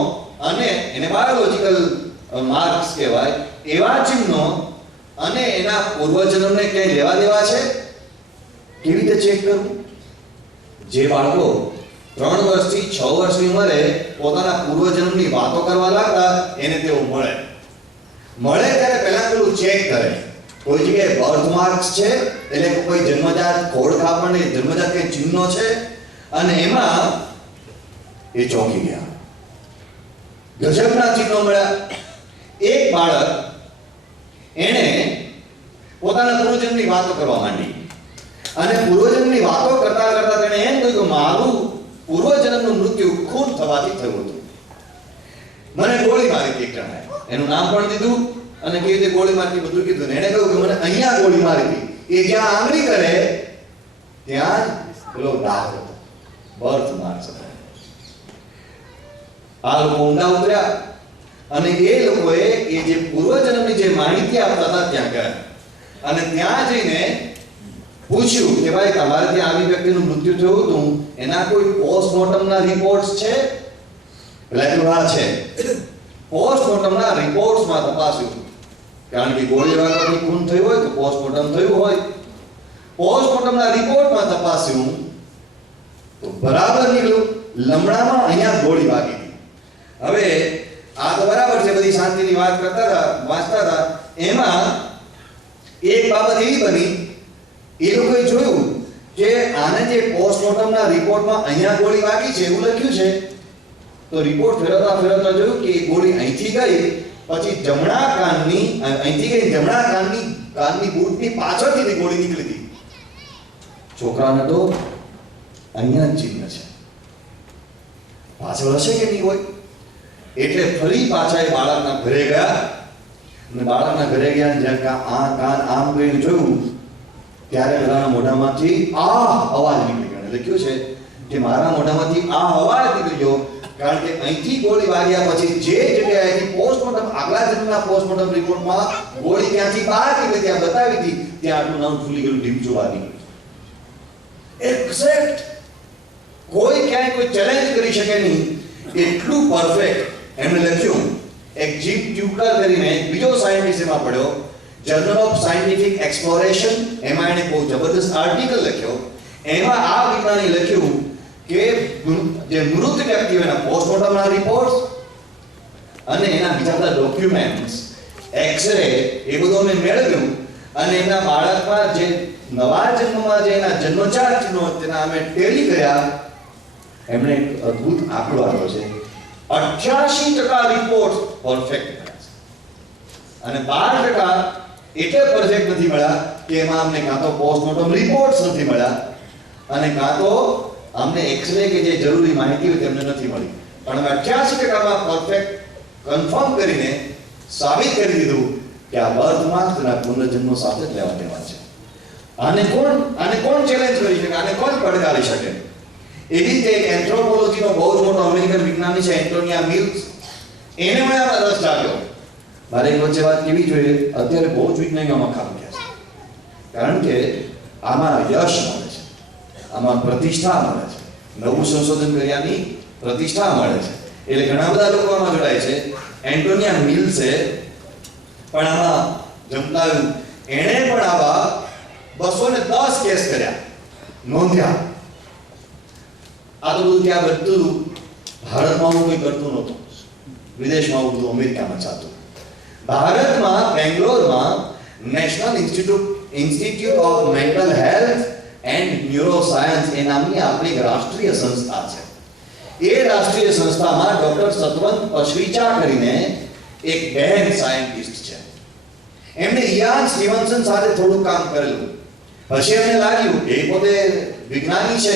અને એને બાયોલોજીકલ માર્ક્સ કહેવાય, એવા ચિહ્નો અને એના પૂર્વજન્મને ક્યાંય લેવા દેવા છે? કેવી રીતે ચેક કરવું? જે બાળકો 3 વર્ષથી 6 વર્ષની ઉંમરે પોતાના પૂર્વજન્મની વાતો કરવા લાગતા એને તેઓ મળે ત્યારે પહેલા પેલું ચેક કરે. કોઈ જગ્યાએ બર્થ માર્ક્સ છે, એટલે કોઈ જન્મજાત ખોડખાપણ જન્મજાત કઈ ચિહ્નો છે, અને એમાં એ ચોંકી ગયા. ગજબના ચિહ્નો મળ્યા. એક બાળક એને પોતાના પૂર્વજન્મની વાતો કરવા માંડી, અને પૂર્વજન્મની વાતો કરતા કરતા તેણે એમ કહ્યું કે મારું પૂર્વજન્મનું મૃત્યુ ખૂન થવાથી થયું હતું. મને ગોળી મારી હતી એક જણાએ. એનું નામ પણ દીધું અને કેવી રીતે ગોળી મારી બધું કીધું. એણે કહ્યું કે મને અહીંયા ગોળી મારી હતી. એ જ્યાં આંગળી કરે ત્યાં જ પેલો દાગ હતો, બર્થ માર્ક્સ હતો. આ લોકો ઊંડા ઉતર્યા અને એ લોકોએ એ જે પૂર્વજન્મની જે માહિતી આપતા હતા ત્યાં ગયા અને ત્યાં જઈને પૂછ્યું કે ભાઈ તમારે ત્યાં આવી વ્યક્તિનું મૃત્યુ થયું હતું, એના કોઈ પોસ્ટમોર્ટમના રિપોર્ટ્સ છે? પેલા છે. પોસ્ટમોર્ટમના રિપોર્ટ્સમાં તપાસ્યું, કારણ કે ગોળી વાગવાથી ખૂન થયું હોય તો પોસ્ટમોર્ટમ થયું હોય. પોસ્ટમોર્ટમના રિપોર્ટમાં તપાસ્યું તો બરાબર નીકળ્યું, લમણામાં અહીંયા ગોળી વાગી હતી. હવે આ તો બરાબર છે, બધી શાંતિની વાત કરતા હતા, વાંચતા હતા. એમાં એક બાબત એવી બની, એ લોકોએ જોયું કે આને જે પોસ્ટમોર્ટમના રિપોર્ટમાં અહીંયા ગોળી વાગી છે એવું લખ્યું છે, તો રિપોર્ટ ફેરવતા ફેરવતા જોયું કે એ ગોળી અહીંથી ગઈ, પછી જમણા કાનની અહીંથી ગઈ, જમણા કાનની બૂટની પાછળથી ગોળી નીકળી હતી. છોકરાને તો અહીંયા જ ચિહ્ન છે, પાછળ હશે કે નહીં હોય. એટલે ફરી પાછા એ બાળકના ઘરે ગયા અને બાળકના ઘરે ગયા જ્યાં આ કાન આમ કરીને જોયું ત્યારે બધાના મોઢામાંથી આ અવાજ નીકળી ગયો. લખ્યું છે કે મારા મોઢામાંથી આ અવાજ નીકળ્યો, કારણ કે અહીંથી ગોળી વાગ્યા પછી જે જગ્યાએથી પોસ્ટમોર્ટમ આગલા જન્મના પોસ્ટમોર્ટમ રિપોર્ટમાં ગોળી ત્યાંથી બહાર નીકળી ત્યાં બતાવી હતી, ત્યાં આટલું નામ ફૂલી ગયેલું ઢીમચું વાગી. એક્ઝેક્ટ, કોઈ ક્યાંય કોઈ ચેલેન્જ કરી શકે નહીં, એટલું પરફેક્ટ એમણે લખ્યું. એક જીમ ટ્યુકર કરીને બીજો સાયન્ટિસ્ટ એમાં પડ્યો, જર્નલ ઓફ સાયન્ટિફિક એક્સપ્લોરેશન, એમાં એણે બહુ જબરદસ્ત આર્ટિકલ લખ્યો. એમાં આ વિજ્ઞાની લખ્યું કે જે મૃત વ્યક્તિઓના પોસ્ટમોર્ટમના રિપોર્ટ્સ અને એના બીજા બધા ડોક્યુમેન્ટ્સ, એક્સરે, એ બધું અમે મેળવ્યું અને એમના બાળકમાં જે નવા જન્મમાં જે એના જન્મજાત ચિહ્નો તેના અમે ટેલી કર્યા. એમણે એક અદ્ભુત આંકડો આપ્યો છે, 88% રિપોર્ટ પરફેક્ટ મળ્યા છે અને 12% એટલે પરફેક્ટ નથી મળ્યા કે એમાં અમને કાં તો પોસ્ટમોર્ટમ રિપોર્ટ્સ નથી મળ્યા અને કાં તો અમને એક્સરે કે જે જરૂરી માહિતી હોય તેમને નથી મળી. પણ 88%માં પરફેક્ટ કન્ફર્મ કરીને સાબિત કરી દીધું કે આ બર્થ માર્ક્સ અને પુનર્જન્મ સાથે જ લેવા દેવા છે. આને કોણ ચેલેન્જ કરી શકે? આને કોણ પડકારી શકે? એવી રીતે એન્થ્રોપોલોજીનો બહુ જ મોટો અમેરિકન વિજ્ઞાની છે એન્ટોનિયા મિલ્સ, એને મને આમાં રસ જાગ્યો. મારે એક વચ્ચે વાત કેવી જોઈએ, અત્યારે બહુ જ વિજ્ઞાનીઓમાં ખામી છે, કારણ કે આમાં યશ મળે છે, આમાં પ્રતિષ્ઠા મળે છે, નવું સંશોધન કર્યાની પ્રતિષ્ઠા મળે છે, એટલે ઘણા બધા લોકો આમાં જોડાય છે. એન્ટોનિયા મિલ્સે પણ આમાં જમતાયું, એણે પણ આવા 210 કેસ કર્યા, નોંધ્યા. આ તો બધું ત્યાં બધું ભારતમાં આવું કોઈ કરતું નહોતું, વિદેશમાં આવું બધું અમેરિકામાં ચાલતું. ભારતમાં બેંગ્લોરમાં national institute of mental health and neuroscience એ નામની આપણી રાષ્ટ્રીય સંસ્થા છે. એ રાષ્ટ્રીય સંસ્થામાં ડોક્ટર સતવંત પશ્રીચા કરીને એક બહેન સાયન્ટિસ્ટ છે. એમણે ઇયાન સ્ટીવન્સન સાથે થોડું કામ કરેલું. પછી એમને લાગ્યું એ પોતે વિજ્ઞાની છે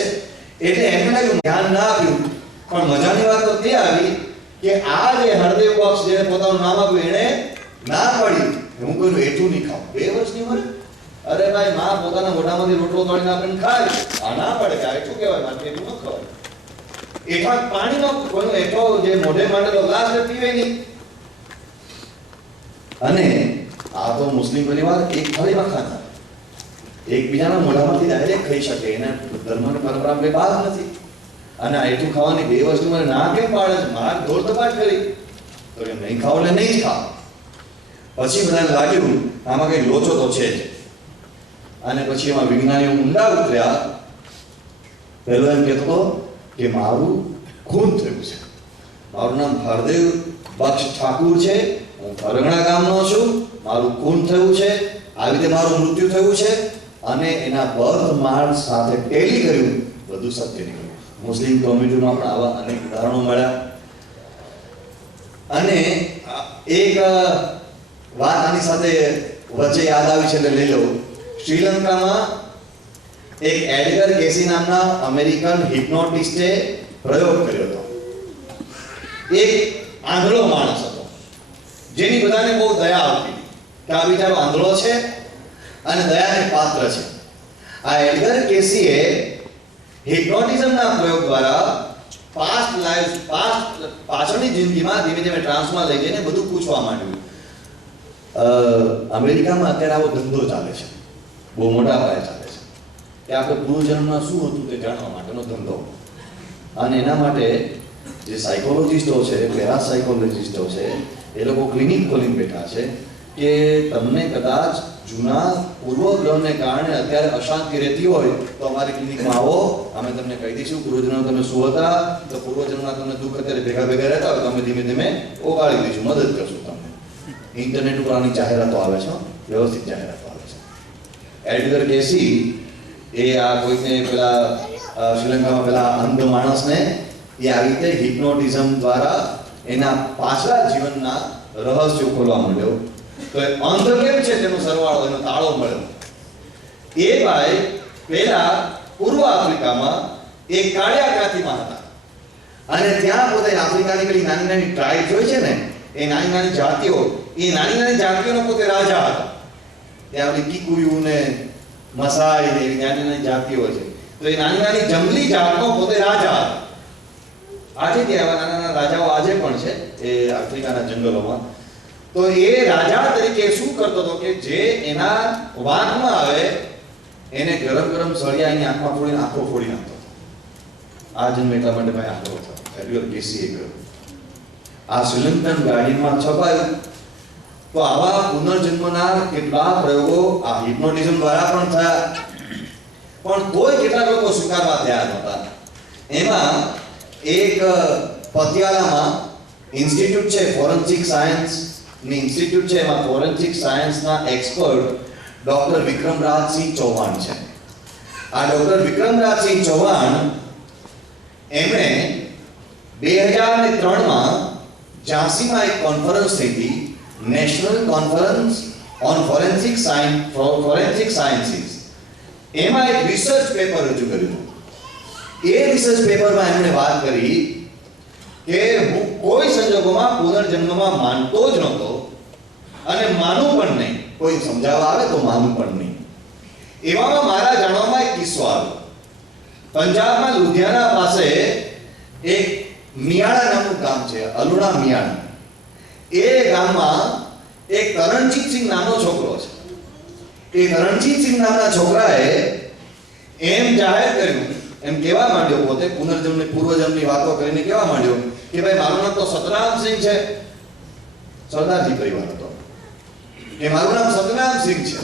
એટલે એમને લાગ્યું ધ્યાન ના આપ્યું. પણ મજાની વાત તો તે આવી કે આ જે હરદેવ બક્ષ જેને પોતાનું નામ આપ્યું એને ના પડી, હું કોઈનું એઠું નહીં ખાઉં. 2 વર્ષની ઉંમરે અરે ભાઈ માં પોતાના મોઢામાંથી રોટલો તોડીને આપણને ખાય, આ ના પડે કે એઠું કહેવાય, મારે એઠું ન ખવાય. એઠા પાણીનો કોઈનો એઠો જે મોઢે માંડેલો ગ્લાસ પીવે નહીં. અને આ તો મુસ્લિમ પરિવાર એક થાળીમાં ખાતા, એકબીજાના મોઢામાંથી ડાયરેક્ટ ખાઈ શકે, એના ધર્મની પરંપરામાં કઈ બાદ નથી. અને આ એટલું ખાવાની 2 વર્ષની મને ના કેમ પાડે છે? માર દોડ તપાસ કરી તો કે નહીં ખાવ એટલે નહીં જ ખાવ. પછી બધાને લાગ્યું આમાં કઈ લોચો તો છે જ. અને પછી એમાં વિજ્ઞાનીઓ ઊંડા ઉતર્યા. પહેલો એમ કહેતો હતો કે મારું ખૂન થયું છે, મારું નામ હરદેવ બક્ષ ઠાકુર છે, હું ફરગણા ગામનો છું, મારું ખૂન થયું છે, આવી રીતે મારું મૃત્યુ થયું છે. અને એના બર્થમાર્ક સાથે ટેલી કર્યું, બધું સત્ય નીકળ્યું. મુસ્લિમ કોમ્યુનિટીમાં પણ આવા અનેક ઉદાહરણો મળ્યા. અને એક વાત આની સાથે વચ્ચે યાદ આવી છે એટલે લઈ લો. શ્રીલંકામાં એક એડગર કેસી નામના અમેરિકન હિપ્નોટિસ્ટે પ્રયોગ કર્યો હતો. એક આંધળો માણસ હતો જેની બધાને બહુ દયા આવતી કે આ બિચારો આંધળો છે અને દયાને પાત્ર છે. આ એડગર કેસીએ હિપ્નોટિઝમના પ્રયોગ દ્વારા પાછળની જિંદગીમાં ધીમે ધીમે ટ્રાન્સમાં લઈ જઈને બધું પૂછવા માંડ્યું. અમેરિકામાં અત્યારે આવો ધંધો ચાલે છે, બહુ મોટા પાયે ચાલે છે, કે આપણે પૂર્વજન્મમાં શું હતું તે જાણવા માટેનો ધંધો. અને એના માટે જે સાયકોલોજિસ્ટો છે, પેરાસાયકોલોજિસ્ટો છે, એ લોકો ક્લિનિક ખોલીને બેઠા છે કે તમને કદાચ જૂના પૂર્વગ્રહને કારણે અત્યારે અશાંતિ રહેતી હોય તો અમારી ક્લિનિકમાં આવો, અમે તમને કહી દઈશું પૂર્વજન્મમાં તમે શું હતા, તો પૂર્વજન્મમાં તમને દુઃખ અત્યારે ભેગા ભેગા રહેતા હોય તો અમે ધીમે ધીમે ઓગાળી દઈશું, મદદ કરશું તમને. ઇન્ટરનેટ ઉપર આની જાહેરાતો આવે છે, વ્યવસ્થિત જાહેરાતો આવે છે. એડગર કેસી એ આ કોઈને પેલા શ્રીલંકામાં પેલા અંધ માણસને એ આવી રીતે હિપ્નોટિઝમ દ્વારા એના પાછલા જીવનના રહસ્યો ખોલવા માંડ્યો. તો એ અંધ કેમ છે તેનો સરવાળો, એનો તાળો મળ્યો. એ ભાઈ પહેલા પૂર્વ આફ્રિકામાં એક કાળિયા જ્ઞાતિમાં હતા અને ત્યાં પોતે આફ્રિકાની પેલી નાની નાની ટ્રાઇબ્સ હોય છે ને, એ નાની નાની જાતિઓ, એ નાની નાની જાતિઓનો પોતે રાજા હતા. ત્યાં આપણી કિકુયુ ને મસાઈ ને એવી નાની નાની જાતિઓ છે. તો એ નાની નાની જંગલી જાતનો પોતે રાજા હતા. આજે ત્યાં નાના નાના રાજાઓ આજે પણ છે એ આફ્રિકાના જંગલોમાં. તો એ રાજા તરીકે શું કરતો હતો કે જે એના વાંકમાં આવે એને ગરમ ગરમ સળિયા એની આંખમાં ફોડીને આંખો ફોડી નાખતો. આ જન્મ એટલા માટે ભાઈ આંખો હતો એડગર કેસીએ કર્યો. આ શ્રીલંકન ગાર્ડિયનમાં છપાયું. તો આવા પુનર્જન્મના કેટલા પ્રયોગો આ હિપ્નોટિઝમ દ્વારા પણ થયા, પણ કોઈ કેટલાક લોકો સ્વીકારવા તૈયાર નહોતા. એમાં એક પતિયાલામાં ઇન્સ્ટિટ્યૂટ છે, ફોરેન્સિક સાયન્સ ની ઇન્સ્ટિટ્યૂટ છે, એમાં ફોરેન્સિક સાયન્સના એક્સપર્ટ ડોક્ટર વિક્રમરાજસિંહ ચૌહાણ છે. આ ડોક્ટર વિક્રમરાજસિંહ ચૌહાણ એમણે 2003માં ઝાંસીમાં એક કોન્ફરન્સ થઈ હતી, national conference on forensic sciences. એમાં એક રિસર્ચ પેપર રજૂ કર્યું. એ રિસર્ચ પેપરમાં એમણે વાત કરી કે હું કોઈ સંજોગોમાં પુનર્જન્મમાં માનતો જ નહોતો અને માનું પણ નહીં, કોઈ સમજાવવા આવે તો માનું પણ નહીં. એવામાં મારા જાણવામાં એક કિસ્સો આવ્યો. પંજાબમાં લુધિયાના પાસે એક મિયાણા નામનું ગામ છે, અલુણા મિયાણા. એ ગામમાં એક કરણજીતસિંહ નામનો છોકરો છે. એ કરણજીતસિંહ નામના છોકરાએ એમ જાહેર કર્યું, એમ કહેવા માંડ્યો, પોતે પુનર્જન્મની પૂર્વજન્મની વાતો કરીને કહેવા માંડ્યો કે ભાઈ મારું નામ તો સતનામસિંહ છે. સરદારજી પરિવાર હતો કે મારું નામ સતનામસિંહ છે.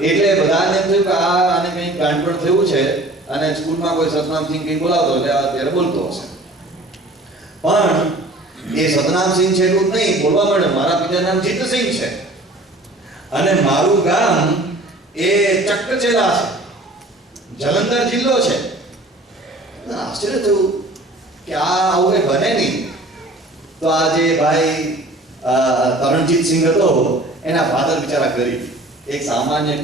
એટલે બધાને એમ થયું કે આને કંઈક ગાંઠપણ થયું છે અને સ્કૂલમાં કોઈ સતનામસિંહ કંઈ બોલાવતો એટલે આ ત્યારે બોલતો હશે. પણ એ સતનામસિંહ છે એટલું જ નહીં, બોલવા માંડ્યો મારા પિતાનું નામ જીતસિંહ છે અને મારું ગામ એ ચકચેલા છે, જલંધર જિલ્લો છે. આશ્ચર્ય થયું કે આ આવું કઈ બને નહીં. તો આ જે ભાઈ કરણજીતસિંહ હતો એના ફાધર બિચારા ગરીબ, એક સામાન્ય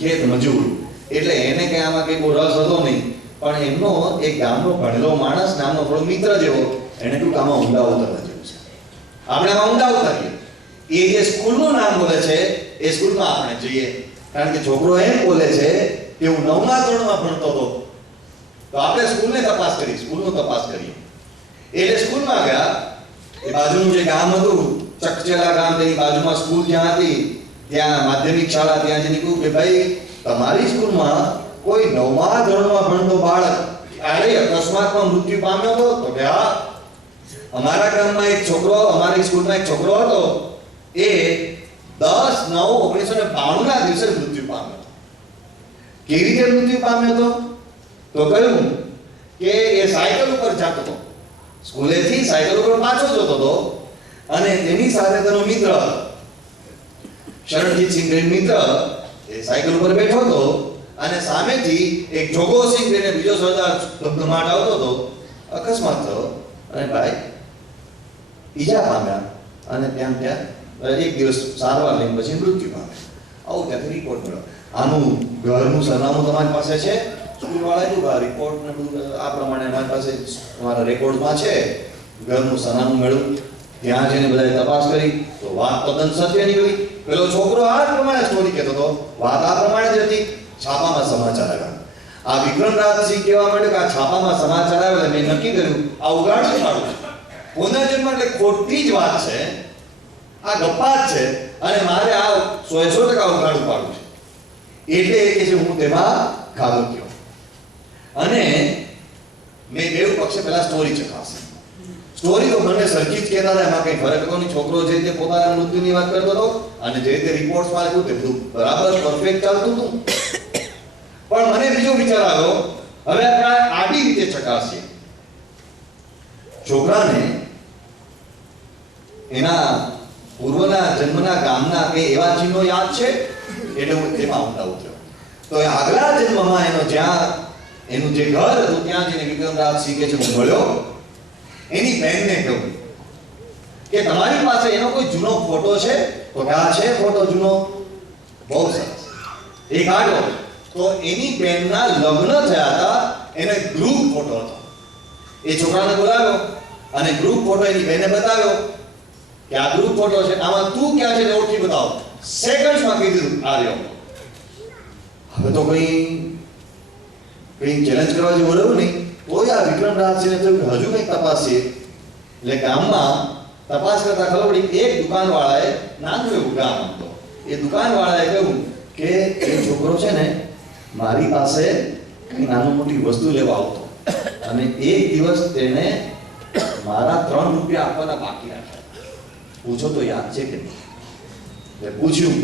ખેત મજૂર, એટલે એને કઈ આમાં કઈ બહુ રસ હતો નહીં. પણ એમનો એક ગામનો ભણેલો માણસ નામનો થોડો મિત્ર જેવો, એને ટૂંક આમાં ઊંડા ઉતરવા જેવું છે. આપણે આમાં ઊંડા ઉતરીએ. એ જે સ્કૂલનું નામ બોલે છે એ સ્કૂલમાં આપણે જઈએ, કારણ કે છોકરો એમ બોલે છે કે હું 9મા ધોરણમાં ભણતો હતો. તો આપણે સ્કૂલને તપાસ કરી, સ્કૂલનો તપાસ કરીએ. એટલે સ્કૂલમાં ગયા. એ બાજુનું જે ગામ હતું ચકચેલા ગામ, તેની બાજુમાં સ્કૂલ જ્યાં હતી ત્યાં માધ્યમિક શાળા, ત્યાં જઈને કહ્યું કે ભાઈ તમારી સ્કૂલમાં કોઈ 9મા ધોરણમાં ભણતો બાળક આડે અકસ્માતમાં મૃત્યુ પામ્યો હતો? તો કે હા, અમારા ગામમાં એક છોકરો, અમારી સ્કૂલમાં એક છોકરો હતો, એ 10/9/1992 ના દિવસે મૃત્યુ પામ્યો. કેવી રીતે મૃત્યુ પામ્યો હતો? તો કહ્યું કે એ સાયકલ ઉપર જતો હતો, સ્કૂલેથી સાયકલ ઉપર પાછો જતો હતો અને તેની સાથે તેનો મિત્ર શરણજીત સિંહ મિત્ર એ સાયકલ ઉપર બેઠો હતો અને સામેથી એક જોગો સિંહ કરીને બીજો સરદાર ધમધમાટ આવતો હતો. અકસ્માત થયો અને ભાઈ ઈજા પામ્યા અને ત્યાં એક દિવસ સારવાર લઈને પછી મૃત્યુ પામ્યા. આવું ત્યાંથી રિપોર્ટ મળ્યો. આનું ઘરનું સરનામું તમારી પાસે છે? સ્કૂલ વાળાએ કીધું રિપોર્ટ ને બધું આ પ્રમાણે અમારી પાસે તમારા રેકોર્ડમાં છે. ઘરનું સરનામું મળ્યું, ત્યાં જઈને બધાએ તપાસ કરી તો વાત તદ્દન સત્ય નીકળી. પેલો છોકરો આ પ્રમાણે સ્ટોરી કહેતો હતો, વાત આ પ્રમાણે જ હતી. છાપામાં સમાચાર આવ્યા. આ વિક્રમરાજસિંહ કહેવા માંડ્યો કે આ છાપામાં સમાચાર આવ્યા, મેં નક્કી કર્યું આ ઉગાડવું પાડું. પુનર્જન્મ એટલે ખોટી જ વાત છે, આ ગપ્પા જ છે અને મારે આ 100% ઉગાડવું પાડું છે. એટલે કે છે હું તેમાં ખાબક્યો અને મેં બે પક્ષે પહેલા સ્ટોરી ચકાસી. સ્ટોરી તો મને સરખી જ કહેતા હતા, એમાં કઈ ફરક હતો નહીં. છોકરો જે રીતે પોતાના મૃત્યુની વાત કરતો હતો અને જે રીતે રિપોર્ટ્સમાં લખ્યું તે બધું બરાબર પરફેક્ટ ચાલતું હતું. પણ મને બીજો વિચાર આવ્યો, હવે આપણે આડી રીતે ચકાસીએ. છોકરાને એના પૂર્વના જન્મના ગામના કે એવા ચિહ્નો યાદ છે? એટલે હું તેમાં ઊંડા ઉતર્યો. તો એ આગલા જન્મમાં એનો જ્યાં એનું જે ઘર હતું ત્યાં જઈને વિક્રમરાજસિંહ કે છે હું મળ્યો. એની બહેનને કહ્યું કે તમારી પાસે એનો કોઈ જૂનો ફોટો છે? તો કે આ છે ફોટો જૂનો. બહુ સરસ, એ કાઢો. તો એની બહેનના લગ્ન થયા હતા, એનો ગ્રુપ ફોટો હતો. એ છોકરાને બોલાવ્યો અને ગ્રુપ ફોટો એની બહેને બતાવ્યો કે આ ગ્રુપ ફોટો છે, આમાં તું ક્યાં છે તે ઓળખી બતાવો. સેકન્ડ્સમાં કહી દીધું આ રહ્યો. હવે તો કઈ ચેલેન્જ કરવા જેવું રહ્યું નહીં. તોય આ વિક્રમરાજસિંહને થયું કે હજુ કંઈક તપાસીએ. એટલે ગામમાં તપાસ કરતા ખબર પડી એક દુકાનવાળાએ, નાનું એવું ગામ હતો, એ દુકાનવાળાએ કહ્યું કે એ છોકરો છે ને મારી પાસે કઈ નાનું મોટી વસ્તુ લેવા આવતો અને એક દિવસ તેને મારા 3 રૂપિયા આપવાના બાકી રાખ્યા. પૂછો તો યાદ છે કે નહીં? પૂછ્યું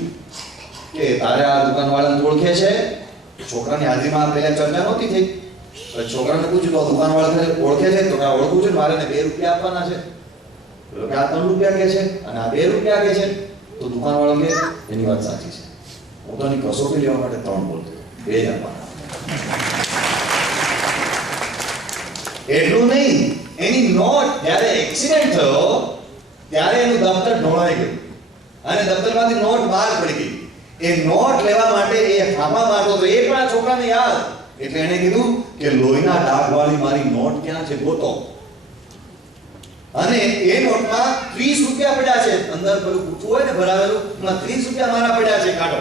કે તારે આ દુકાનવાળાને ઓળખે છે? છોકરાની હાજરીમાં પહેલા ચર્ચા નહોતી થઈ. છોકરાને પૂછ્યું તો દુકાનવાળા ઓળખે છે? તો આ ઓળખું છું, મારે 2 રૂપિયા આપવાના છે. પેલો કે આ 3 રૂપિયા કે છે અને આ 2 રૂપિયા કે છે. તો દુકાનવાળો કે એની વાત સાચી છે, હું તો એની કસોટી લેવા માટે 3 બોલતો, 2 જ આપવાના. એટલું નહીં, એની નોટ જ્યારે એક્સિડન્ટ થયો ત્યારે એનું દફતર ઢોળાઈ ગયું અને દફતરમાંથી નોટ બહાર પડી ગઈ. એ નોટ લેવા માટે એ ફાફા મારતો હતો, એ પણ આ છોકરાને યાદ. એટલે એને કીધું કે લોહીના ડાઘવાળી મારી નોટ ક્યાં છે ગોતો. અને એ નોટમાં 30 રૂપિયા પડ્યા છે, અંદર પેલું કૂચું હોય ને ભરાવેલું, એમાં 30 રૂપિયા મારા પડ્યા છે, કાઢો.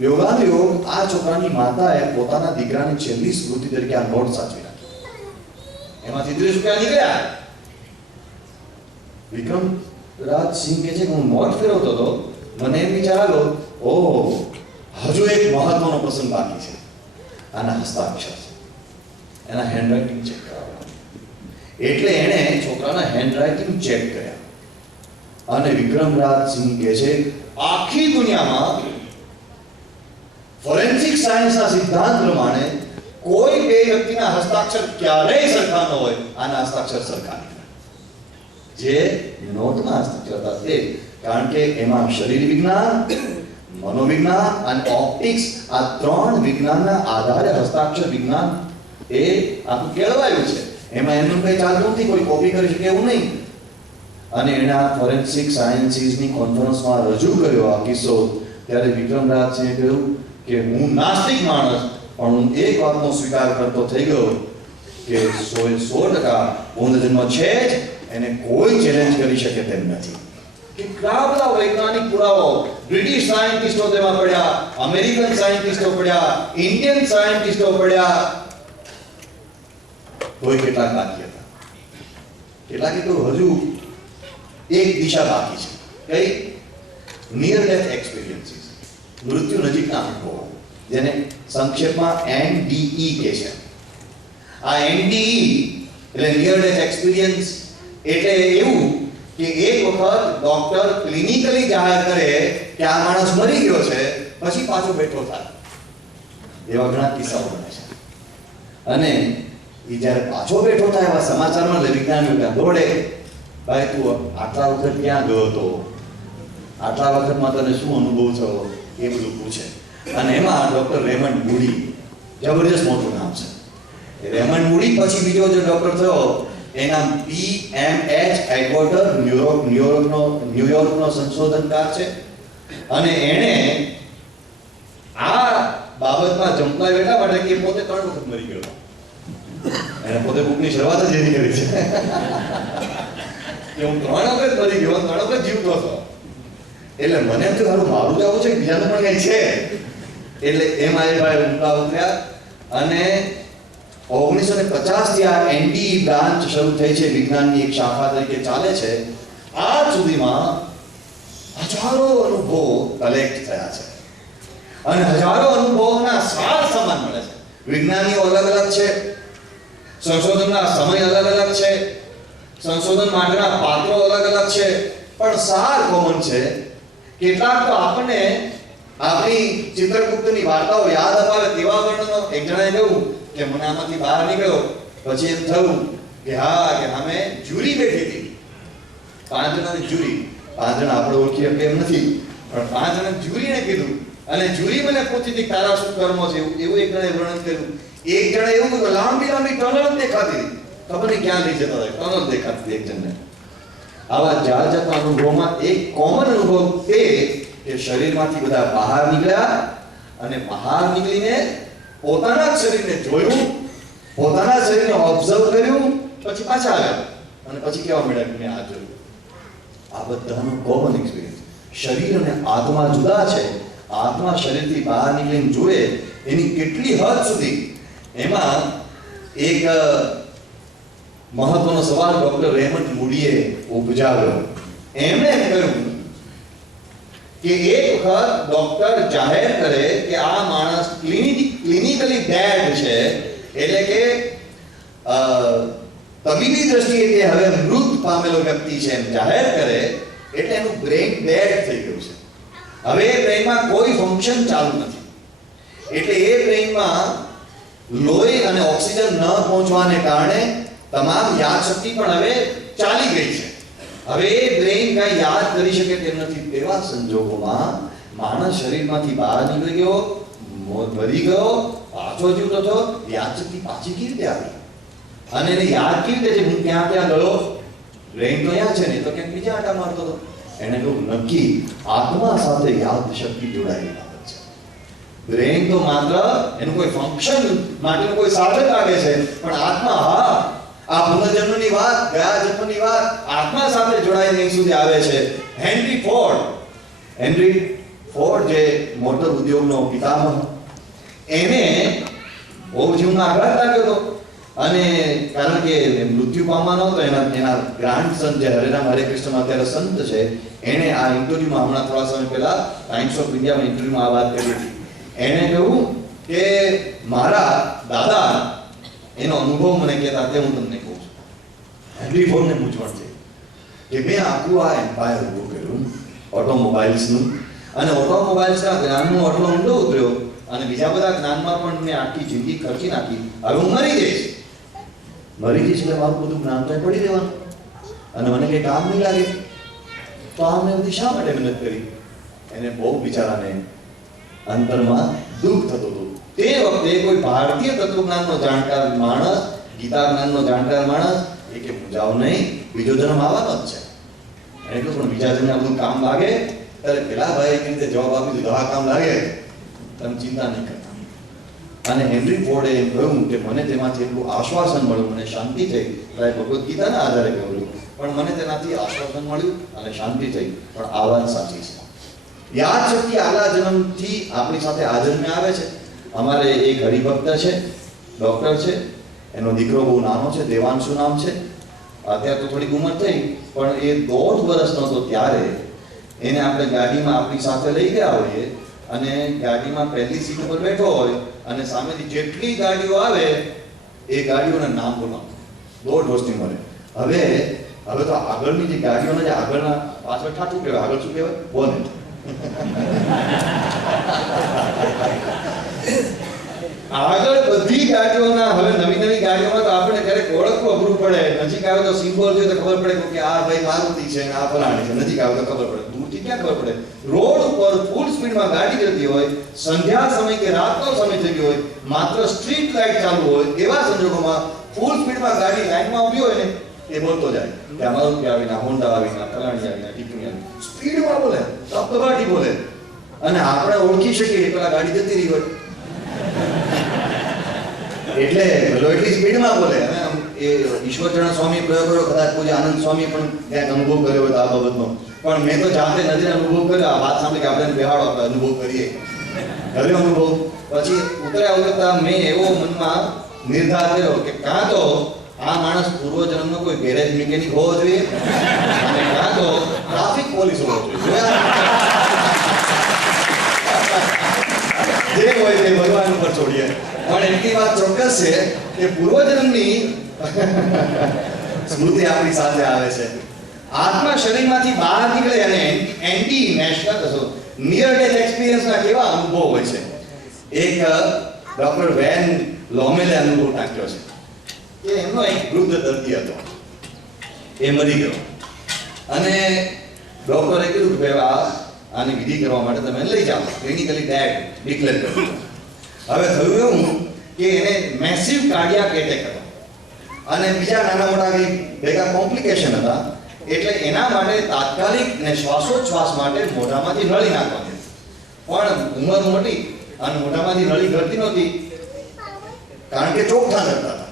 યોગાનુયોગ આ છોકરાની માતાએ પોતાના દીકરાની છેલ્લી સ્મૃતિ તરીકે આ નોટ સાચવી રાખી. એમાંથી 30 રૂપિયા નીકળ્યા. વિક્રમરાજસિંહ કહે છે કે હું નોટ ફેરવતો હતો, મને એમ વિચાર આવ્યો, ઓહ હજુ એક મહત્વનો પ્રસંગ બાકી છે. આના હસ્તાક્ષર છે, એના હેન્ડરાઇટિંગ ચેક કરાવવા. એટલે એણે છોકરાના હેન્ડરાઇટિંગ ચેક કર્યા અને વિક્રમરાજસિંહ કહે છે આખી દુનિયામાં ફોરેન્સિક સાયન્સના સિદ્ધાંત પ્રમાણે કોઈ બે વ્યક્તિના હસ્તાક્ષર ક્યારેય સરખા ન હોય. આના હસ્તાક્ષર સરખા જે નોટમાં હસ્તાક્ષર હતા તે, કારણ કે એમાં શરીર વિજ્ઞાન, મનોવિજ્ઞાન અને ઓપ્ટિક્સ આ 3 વિજ્ઞાનના આધારે હસ્તાક્ષર વિજ્ઞાન એ આખું કેળવાયું છે. એમાં એમનું કંઈ ચાલતું નથી, કોઈ કોપી કરી શકે એવું નહીં. અને એણે આ ફોરેન્સિક સાયન્સીસની કોન્ફરન્સમાં રજૂ કર્યો આ કિસ્સો. ત્યારે વિક્રમરાજસિંહે કહ્યું કે હું નાસ્તિક માણસ, પણ હું એક વાતનો સ્વીકાર કરતો થઈ ગયો કે 100% પુનર્જન્મ છે જ, એને કોઈ ચેલેન્જ કરી શકે તેમ નથી. કેટલા બધા વૈજ્ઞાનિક પુરાવાઓ બ્રિટિશ સાયન્ટિસ્ટો તેમાં પડ્યા, અમેરિકન સાયન્ટિસ્ટો પડ્યા, ઇન્ડિયન સાયન્ટિસ્ટો પડ્યા, કોઈ કેટલાક બાકી હતા. કેટલાકે તો હજુ એક દિશા બાકી છે. કઈ? નિયર ડેથ એક્સપિરિયન્સીસ, મૃત્યુ નજીકના અનુભવો, જેને સંક્ષેપમાં NDE કહે છે. આ NDE એટલે નિયર ડેથ એક્સપિરિયન્સ એટલે એવું કે એક વખત ડોક્ટર ક્લિનિકલી જાહેર કરે કે આ માણસ મરી ગયો છે, પછી પાછો બેઠો થાય. એવા ઘણા કિસ્સાઓ બને છે. અને એ જ્યારે પાછો બેઠો થાય એવા સમાચારમાં વિજ્ઞાનીઓ ત્યાં દોડે, ભાઈ તું આટલા વખત ક્યાં ગયો હતો, આટલા વખતમાં તને શું અનુભવ થયો, એ બધું પૂછે. અને એમાં ડોક્ટર રેમન્ડ મૂડી, જબરજસ્ત મોટું નામ છે. રેમન્ડ મૂડી પછી બીજો જે ડોક્ટર થયો એના PMH હેડક્વાર્ટર ન્યુયોર્કનો સંશોધનકાર છે. અને એણે આ બાબતમાં જંપલાઈ બેઠા માટે કે પોતે 3 વખત મરી ગયો. એને પોતે બુકની શરૂઆત જ એવી કરી છે કે હું 3 વખત મરી ગયો, 3 વખત જીવતો હતો. એટલે મને એમ થયું મારું જ આવું છે, બીજાનું પણ કઈ છે. એટલે એમાં એ ભાઈ ઊંડા ઉતર્યા અને 1950 થી આ NDE બ્રાન્ચ શરૂ થઈ છે, વિજ્ઞાનની એક શાખા તરીકે ચાલે છે. આજ સુધીમાં હજારો અનુભવો કલેક્ટ થયા છે અને હજારો અનુભવોના સાર સમાન મળે છે. વિજ્ઞાનીઓ અલગ અલગ છે, સંશોધનના સમય અલગ અલગ છે, સંશોધન માટેના પાત્રો અલગ અલગ છે, પણ સાર કોમન છે. કેટલાક તો આપણને આપણી ચિત્રગુપ્તની વાર્તાઓ યાદ અપાવે તેવા વર્ણનો. એક જણાએ કહ્યું કે મને આમાંથી બહાર નીકળ્યો પછી એમ થયું કે હા કે સામે જ્યુરી બેઠી હતી, 5 જણાની જ્યુરી. 5 જણા આપણે ઓળખી શકીએ એમ નથી, પણ 5 જણા જ્યુરીને કીધું અને જ્યુરી મને પૂછી હતી તારા શું કર્મો છે, એવું એક જણાએ વર્ણન કર્યું. એક જણા એવું કીધું લાંબી લાંબી ટનલ દેખાતી હતી, ખબર નહીં ક્યાં લઈ જતા હતા, ટનલ દેખાતી હતી એક જણને. આવા જાત જાતના અનુભવમાં એક કોમન અનુભવ તે કે શરીરમાંથી બધા બહાર નીકળ્યા અને બહાર નીકળીને પોતાના જ શરીરને જોયું, પોતાના શરીરને ઓબ્ઝર્વ કર્યું, પછી પાછા આવ્યા અને પછી કેવા મળ્યા કે મેં આ જોયું. આ બધાનો કોમન એક્સપિરિયન્સ. શરીર અને આત્મા જુદા છે. આત્મા શરીરથી બહાર નીકળીને જોવે એની કેટલી હદ સુધી. એમાં એક મહત્વનો સવાલ ડોક્ટર રેમન્ડ મૂડીએ ઉપજાવ્યો. એમણે એમ કહ્યું કે એક વખત ડોક્ટર જાહેર કરે કે આ માણસ ક્લિનિકલી ડેડ છે, એટલે કે તબીબી દ્રષ્ટિએ તે હવે મૃત પામેલો વ્યક્તિ છે એમ જાહેર કરે, એટલે એનું બ્રેઇન ડેડ થઈ ગયું છે. હવે એ બ્રેઇનમાં કોઈ ફંક્શન ચાલુ નથી. એટલે એ બ્રેઇનમાં લોહી અને ઓક્સિજન ન પહોંચવાને કારણે તમામ યાદશક્તિ પણ હવે ચાલી ગઈ છે. હવે એ બ્રેઇન કઈ યાદ કરી શકે તેમ નથી. તેવા સંજોગોમાં માણસ શરીરમાંથી બહાર નીકળી ગયો, મરી ગયો, પાછો જીવતો થયો, યાદશક્તિ પાછી કેવી રીતે આવી અને એને યાદ કેવી રીતે છે હું ક્યાં ક્યાં ગયો, બ્રેઇન તો અહીંયા છે ને, તો ક્યાંક બીજા આટા મારતો હતો. એને કહ્યું નક્કી આત્મા સાથે યાદશક્તિ જોડાયેલી બાબત છે. બ્રેઇન તો માત્ર એનું કોઈ ફંક્શન માટેનું કોઈ સાધન લાગે છે, પણ આત્મા હા આ પુનર્જન્મની વાત, ગયા જન્મની વાત આત્મા સાથે જોડાઈને અહીં સુધી આવે છે. હેનરી ફોર્ડ જે મોટર ઉદ્યોગનો પિતામહ, એને બહુ જીવના આઘાત લાગ્યો હતો અને કારણ કે મૃત્યુ પામવાનો હતો. એના ગ્રાન્ડસન જે હરેરામ હરે કૃષ્ણમાં અત્યારે સંત છે, એણે આ ઇન્ટરવ્યુમાં હમણાં થોડા સમય પહેલા ટાઈમ્સ ઓફ ઇન્ડિયામાં ઇન્ટરવ્યુમાં આ વાત કરી હતી. એણે કહ્યું કે મારા દાદા એનો અનુભવ મને કહેતા તે હું તમને કહું છું. હેનરી ફોર્ડને મૂંઝવણ થઈ કે મેં આખું આ એમ્પાયર ઊભું કર્યું ઓટોમોબાઈલ્સનું, અને ઓટોમોબાઈલ્સના જ્ઞાનનો આટલો ઊંડો ઉતર્યો અને બીજા બધા જ્ઞાનમાં પણ મેં આખી જિંદગી ખર્ચી નાખી. હવે હું મરી જઈશ એટલે મારું બધું જ્ઞાન તો પડી રહેવાનું અને મને કંઈ કામ નહીં લાગે. તો આ મેં બધી શા માટે મહેનત કરી? એને બહુ બિચારાને અંતરમાં દુઃખ થતું હતું. તે વખતે કોઈ ભારતીય તત્વજ્ઞાનનો જાણકાર માણસ, ગીતા જ્ઞાનનો જાણકાર માણસ એ કે મૂંઝાવ નહીં, બીજો જન્મ આવવાનો જ છે. એટલું પણ બીજા જન્મ બધું કામ લાગે ત્યારે પેલા ભાઈ એવી રીતે જવાબ આપી દીધો આ કામ લાગે તમે ચિંતા નહીં કરતા. અને હેનરી ફોર્ડે એમ કહ્યું કે મને તેમાંથી એટલું આશ્વાસન મળ્યું, મને શાંતિ થઈ. ભગવદ્ ગીતાના આધારે કહ્યું પણ મને તેનાથી આશ્વાસન મળ્યું અને શાંતિ થઈ. પણ આ વાત સાચી છે. યાદશક્તિ આગલા જન્મથી આપણી સાથે આ જન્મે આવે છે. અમારે એક હરિભક્ત છે, ડોક્ટર છે, એનો દીકરો બહુ નાનો છે, દેવાંશુ નામ છે. અત્યારે તો થોડીક ઉંમર થઈ, પણ એ 1.5 વર્ષનો હતો ત્યારે એને આપણે ગાડીમાં આપણી સાથે લઈ ગયા હોઈએ અને ગાડીમાં પહેલી સીટ ઉપર બેઠો હોય અને સામેથી જેટલી ગાડીઓ આવે એ ગાડીઓના નામ બોલવાનું. 1.5 વર્ષની ઉંમરે. હવે હવે તો આગળની જે ગાડીઓના જે આગળના પાછળ ઠાઠું કહેવાય, આગળ શું કહેવાય? બોનેટ. આગળ બધી ગાડીઓના હવે નવી ગાડીઓમાં તો આપણે ક્યારેક ઓળખવું અઘરું પડે. નજીક આવે તો સિમ્બોલ જોઈએ તો ખબર પડે કે આ ભાઈ મારુતિ છે ને આ ફલાણી છે. નજીક આવે તો ખબર પડે, દૂરથી ક્યાં ખબર પડે? રોડ ઉપર ફૂલ સ્પીડમાં ગાડી જતી હોય, સંધ્યા સમય કે રાતનો સમય થઈ ગયો હોય, માત્ર સ્ટ્રીટ લાઇટ ચાલુ હોય, એવા સંજોગોમાં ફૂલ સ્પીડમાં ગાડી લાઈનમાં ઊભી હોય ને એ બોલતો જાય કે આ મારુતિ આવીને, હોન્ડા આવીને, ફલાણી આવીને, ટીકણી આવીને, સ્પીડમાં બોલે, તપતપાટી બોલે, અને આપણે ઓળખી શકીએ પેલા ગાડી જતી રહી હોય એટલે ભલો એટલી સ્પીડમાં બોલે. અને એ ઈશ્વરચરણ સ્વામી પ્રયોગ કર્યો, કદાચ પૂજ્ય આનંદ સ્વામી પણ ક્યાંક અનુભવ કર્યો હોય આ બાબતનો, પણ મેં તો જાતે નજરે અનુભવ કર્યો. આ વાત સાંભળી કે આપણે બેહાડો આપણે અનુભવ કરીએ, કર્યો અનુભવ. પછી ઉતરતા મેં એવો મનમાં નિર્ધાર કર્યો કે કાં તો આ માણસ પૂર્વજન્મનો કોઈ ગેરેજ મિકેનિક હોવો જોઈએ અને કાં તો ટ્રાફિક પોલીસ હોવો જોઈએ. જે હોય તે ભગવાન ઉપર છોડીએ. પણ એટલી વાત ચોક્કસ છે કે પૂર્વજન્મની સ્મૃતિ આપણી સાથે આવે છે. આત્મા શરીરમાંથી બહાર નીકળે અને એન્ટી નેશનલ નિયર ડેથ એક્સપિરિયન્સના કેવા અનુભવ હોય છે. એક ડોક્ટર વેન લોમેલે અનુભવ ટાંક્યો છે કે એમનો એક વૃદ્ધ દર્દી હતો, એ મરી ગયો અને ડોક્ટરે કીધું કે આની વિધિ કરવા માટે તમે લઈ જાઓ, ક્લિનિકલી ડેડ ડિક્લેર કર્યું. હવે થયું એવું કે એને મેસિવ કાર્ડિયાક એટેક હતો અને બીજા નાના મોટા કંઈ ભેગા કોમ્પ્લિકેશન હતા, એટલે એના માટે તાત્કાલિક ને શ્વાસોચ્છ્વાસ માટે મોઢામાંથી નળી નાખવાની. પણ ઉંમર મોટી અને મોઢામાંથી નળી ઘટતી નહોતી કારણ કે ચોકઠા કરતા હતા,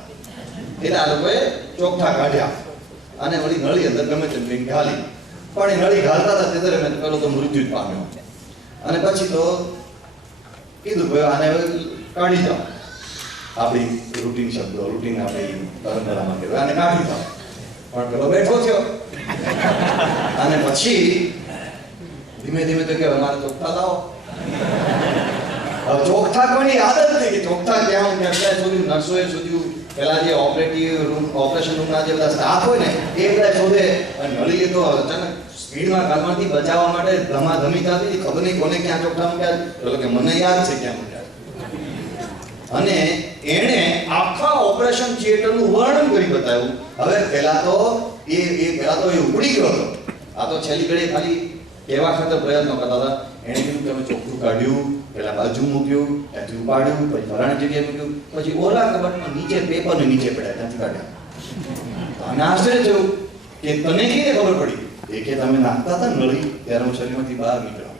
એટલે આ લોકોએ ચોકઠા કાઢ્યા અને વળી નળી અંદર ગમે તેમ ઘાલી. પણ એ નળી ઘાલતા હતા તે દરમિયાન પેલો તો મૃત્યુ જ પામ્યો. અને પછી તો કીધું ભાઈ આને કાઢી જાઓ, આપણી રૂટીન શબ્દો, રૂટીન આપણી પરંપરામાં કહેવાય, આને કાઢી જાઓ. પણ પેલો બેઠો થયો અને પછી ધીમે ધીમે તો કહેવાય મારે ચોકઠા લાવો. હવે ચોકઠા કોઈની આદત નહીં કે ચોકઠા ક્યાં અત્યાર સુધી નર્સોએ શોધ્યું, પેલા જે ઓપરેશન રૂમના જે બધા સ્ટાફ હોય ને એ બધા શોધે. અને નળી તો અચાનક સ્પીડમાં કારમાંથી બચાવવા માટે ધમાધમી થતી, ખબર નહીં કોને ક્યાં ચોકઠા મૂક્યા, પેલો કે મને યાદ છે ક્યાં મૂક્યા. અને એણે આખા ઓપરેશન થિયેટરનું વર્ણન કરી બતાવ્યું. હવે પહેલા તો એ ઉપડી ગયો હતો. આ તો છેલ્લી ઘડી ખાલી કહેવા ખાતર પ્રયત્નો કરતા હતા. એણે કીધું કે અમે ચોખ્ખું કાઢ્યું, પેલા બાજુ મૂક્યું, ત્યાંથી ઉપાડ્યું, પછી ફલાણી જગ્યાએ મૂક્યું, પછી ઓલા કબાટમાં નીચે પેપરને નીચે પડ્યા, ત્યાંથી કાઢ્યા. અને આશ્ચર્ય થયું કે તને કેવી ખબર પડી? એ કે તમે નાખતા હતા નળી ત્યારે હું શરીરમાંથી બહાર નીકળ્યો,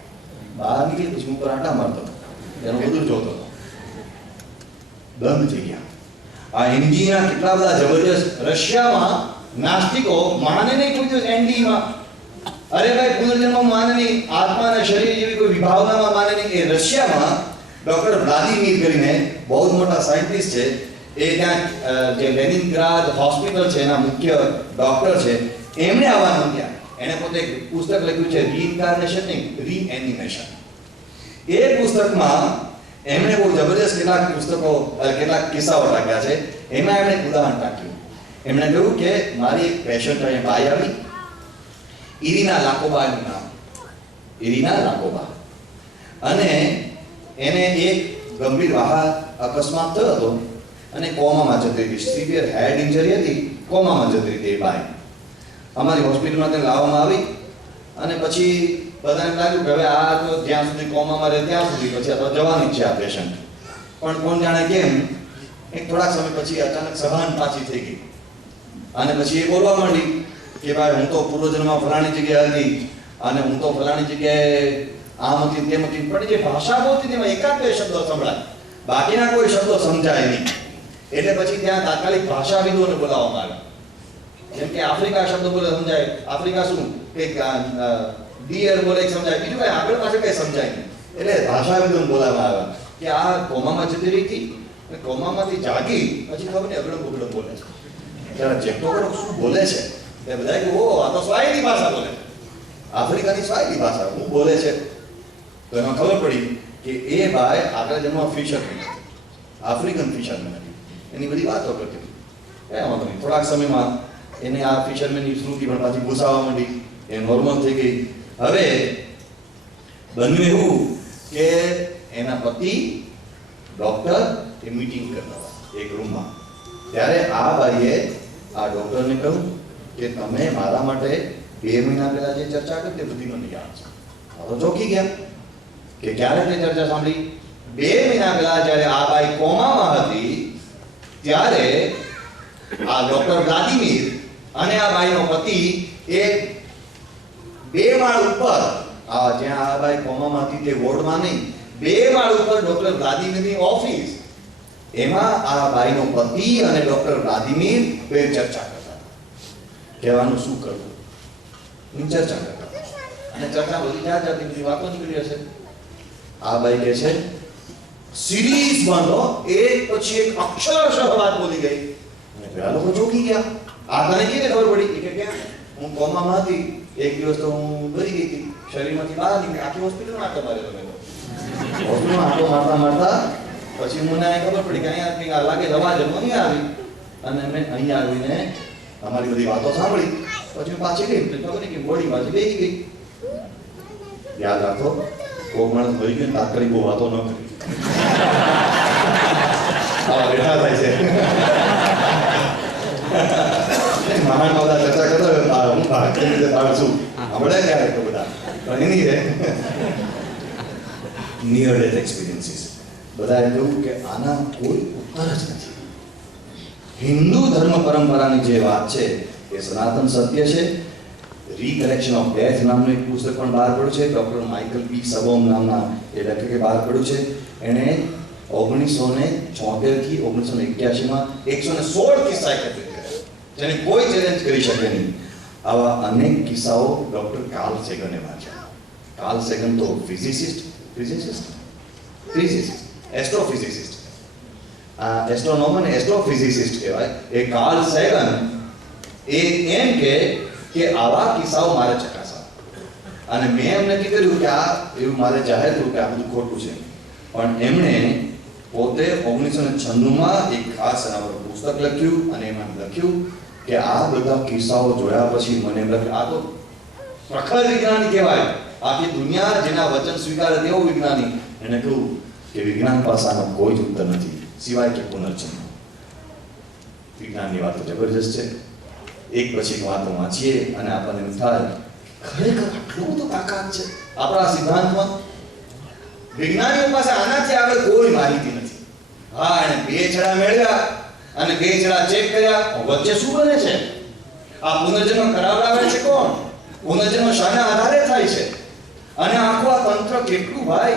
બહાર નીકળી પછી ઉપર આંટા મારતો ત્યારે બધું જોતો હતો. દંગ થઈ ગયા. આ એનજીના કેટલા બધા જબરજસ્ત. રશિયામાં નાસ્તિકો માને નહીં કોઈ દિવસ એનડીમાં, અરે ભાઈ પુનર્જન્મ માને નહીં, આત્મા અને શરીર જેવી કોઈ વિભાવનામાં માને નહીં. એ રશિયામાં ડોક્ટર વ્લાદિમીર કરીને બહુ જ મોટા સાયન્ટિસ્ટ છે, એ ત્યાં જે લેનિનગ્રાડ હોસ્પિટલ છે એના મુખ્ય ડોક્ટર છે, એમણે આવવા માંગ્યા. એણે પોતે એક પુસ્તક લખ્યું છે રીઇન્કાર્નેશન નહીં રીએનિમેશન. એ પુસ્તકમાં એમણે બહુ જબરજસ્ત કેટલાક કિસ્સાઓ ટાંક્યા છે. એમાં એમણે એક ઉદાહરણ ટાંક્યું. એમણે કહ્યું કે મારી એક પેશન્ટ અહીં બાઈ આવી, ઇરિના લાકોબા એનું નામ, ઇરિના લાકોબા, અને એને એક ગંભીર અકસ્માત થયો હતો અને કોમામાં જતી હતી, સિવિયર હેડ ઇન્જરી હતી, કોમામાં જતી હતી એ બાઈ. અમારી હોસ્પિટલમાં તેને લાવવામાં આવી અને પછી બધાને લાગ્યું કે હવે આ તો જ્યાં સુધી કોમામાં રહે ત્યાં સુધી પછી આ તો જવાની જ છે આ પેશન્ટ. પણ કોણ જાણે કેમ એક થોડાક સમય પછી અચાનક સભાન પાછી થઈ ગઈ અને પછી એ બોલવા માંડી કે ભાઈ હું તો પૂર્વજન્મમાં ફલાણી જગ્યાએ હતી અને હું તો ફલાણી જગ્યાએ આમ હતી તેમ હતી. પણ જે ભાષા બોલતી તેમાં એકાદ બે શબ્દો સંભળાય, બાકીના કોઈ શબ્દો સમજાય નહીં. એટલે પછી ત્યાં તાત્કાલિક ભાષાવિદોને બોલાવવામાં આવ્યા. જેમ કે આફ્રિકા શબ્દ બોલે સમજાય, આફ્રિકા શું કે ડિયર બોલે સમજાય, બીજું કઈ આગળ પાછળ કઈ સમજાય નહીં. એટલે ભાષાવિદોને બોલાવવામાં આવ્યા કે આ કોમામાં જતી રહી હતી, કોમામાંથી જાગી પછી ખબર નહીં અગડમ બગડમ બોલે છે. ત્યારે ચેક તો કરો શું બોલે છે. એ બધા કે ઓ આ તો સ્વાહિલી ભાષા બોલે, આફ્રિકાની સ્વાહિલી ભાષા હું બોલે છે. તો એમાં ખબર પડી કે એ ભાઈ આગળ જન્મમાં ફિશરમેન હતી, આફ્રિકન ફિશરમેન હતી. એની બધી વાતો કરતી હતી. એમાં થોડાક સમયમાં એને આ ફિશરમેનની સ્મૃતિ પણ પાછી ભૂસાવા માંડી, એ નોર્મલ થઈ ગઈ. હવે બન્યું એવું કે એના પતિ ડોક્ટર એ મીટિંગ કરતા હતા એક રૂમમાં. ત્યારે આ ભાઈએ આ ડોક્ટરને કહ્યું કે તમે મારા માટે 2 મહિના પહેલા જે ચર્ચા કરી તે બધી મને યાદ છે. તો ચોંકી ગયા કે ક્યારે તે ચર્ચા સાંભળી? 2 મહિના પહેલા જ્યારે આ બાઈ કોમામાં હતી ત્યારે આ ડોક્ટર વ્લાદિમીર અને આ બાઈનો પતિ એ 2 માળ ઉપર, આ જ્યાં આ બાઈ કોમામાં હતી તે વોર્ડમાં નહીં, 2 માળ ઉપર ડોક્ટર વ્લાદિમીરની ઓફિસ, એમાં આ બાઈનો પતિ અને ડોક્ટર વ્લાદિમીર બે ચર્ચા કરતા. કહેવાનું શું કરવું ની ચર્ચા કરતા. અને ચર્ચા બધી જાતની બધી વાતો નીકળી હશે. આ બાઈ કહે છે સિરીઝમાં તો એક પછી એક અક્ષરશઃ વાત બોલી ગઈ અને પેલા લોકો ચોંકી ગયા. આ તને કેવી ખબર પડી? કે ક્યાં હું કોમામાં હતી, એક દિવસ તો હું ડરી ગઈ હતી, શરીરમાંથી બહાર નીકળી, આખી હોસ્પિટલમાં આટો માર્યો તમે. હોસ્પિટલમાં આટો મારતા પછી મને ખબર પડી કે અહીંયા લાગે દવા જમવાની આવી, અને મેં અહીંયા આવીને અમારી બધી વાતો સાંભળી. પછી પાછી ગઈ તો ખબર નહીં કે બોડી પાછી બેસી ગઈ. યાદ રાખો, કોઈ માણસ ભરી ગયો તાત્કાલિક બહુ વાતો ન કરી. આવા બેઠા થાય છે. મહાન બધા ચર્ચા કરતો હું ભારતીય રીતે છું આપણે ક્યારે તો બધા પણ એની રે નિયર ડેથ એક્સપિરિયન્સીસ બધાએ કહ્યું કે આના કોઈ ઉત્તર જ નથી. હિન્દુ ધર્મ પરંપરાની જે વાત છે એ સનાતન સત્ય છે. રીકલેક્શન ઓફ ડેથ નામનું એક પુસ્તક પણ બહાર પડ્યું છે, ડોક્ટર માઇકલ પી સબોમ નામના એ લેખકે બહાર પડ્યું છે. એણે 1974 થી 1981માં 116 કિસ્સા એકત્રિત કર્યા જેને કોઈ ચેલેન્જ કરી શકે નહીં. આવા અનેક કિસ્સાઓ ડોક્ટર કાર્લ સેગને વાંચ્યા. કાર્લ સેગન તો ફિઝિસિસ્ટ, એસ્ટ્રોફિઝિસિસ્ટ, એસ્ટ્રોનોમર ને એસ્ટ્રોફિઝિસિસ્ટ કહેવાય. એ કાર્લ સેગન એ એમ કે આવા કિસ્સાઓ મારે ચકાસવા, અને મેં એમ નક્કી કર્યું કે આ એવું મારે જાહેર કર્યું કે આ બધું ખોટું છે. પણ એમણે પોતે 1996માં એક ખાસ એના પર પુસ્તક લખ્યું અને એમાં લખ્યું કે આ બધા કિસ્સાઓ જોયા પછી મને એમ લાગ્યું આ તો પ્રખર વિજ્ઞાની કહેવાય. આખી દુનિયા જેના વચન સ્વીકારે તેવો વિજ્ઞાની. એને કહ્યું કે વિજ્ઞાન પાસાનો કોઈ જ ઉત્તર નથી સિવાય કે પુનર્જન્મ. વિજ્ઞાનની વાતો જબરજસ્ત છે. એક પછી એક વાતો વાંચીએ અને આપણને એમ થાય ખરેખર આટલું બધું તાકાત છે આપણા સિદ્ધાંતમાં. વિજ્ઞાનીઓ પાસે આનાથી આગળ કોઈ માહિતી નથી. હા, એને 2 છડા મેળવ્યા અને 2 છડા ચેક કર્યા, વચ્ચે શું બને છે? આ પુનર્જન્મ કરાવડાવે છે કોણ? પુનર્જન્મ શાના આધારે થાય છે? અને આખું આ તંત્ર કેટલું ભાઈ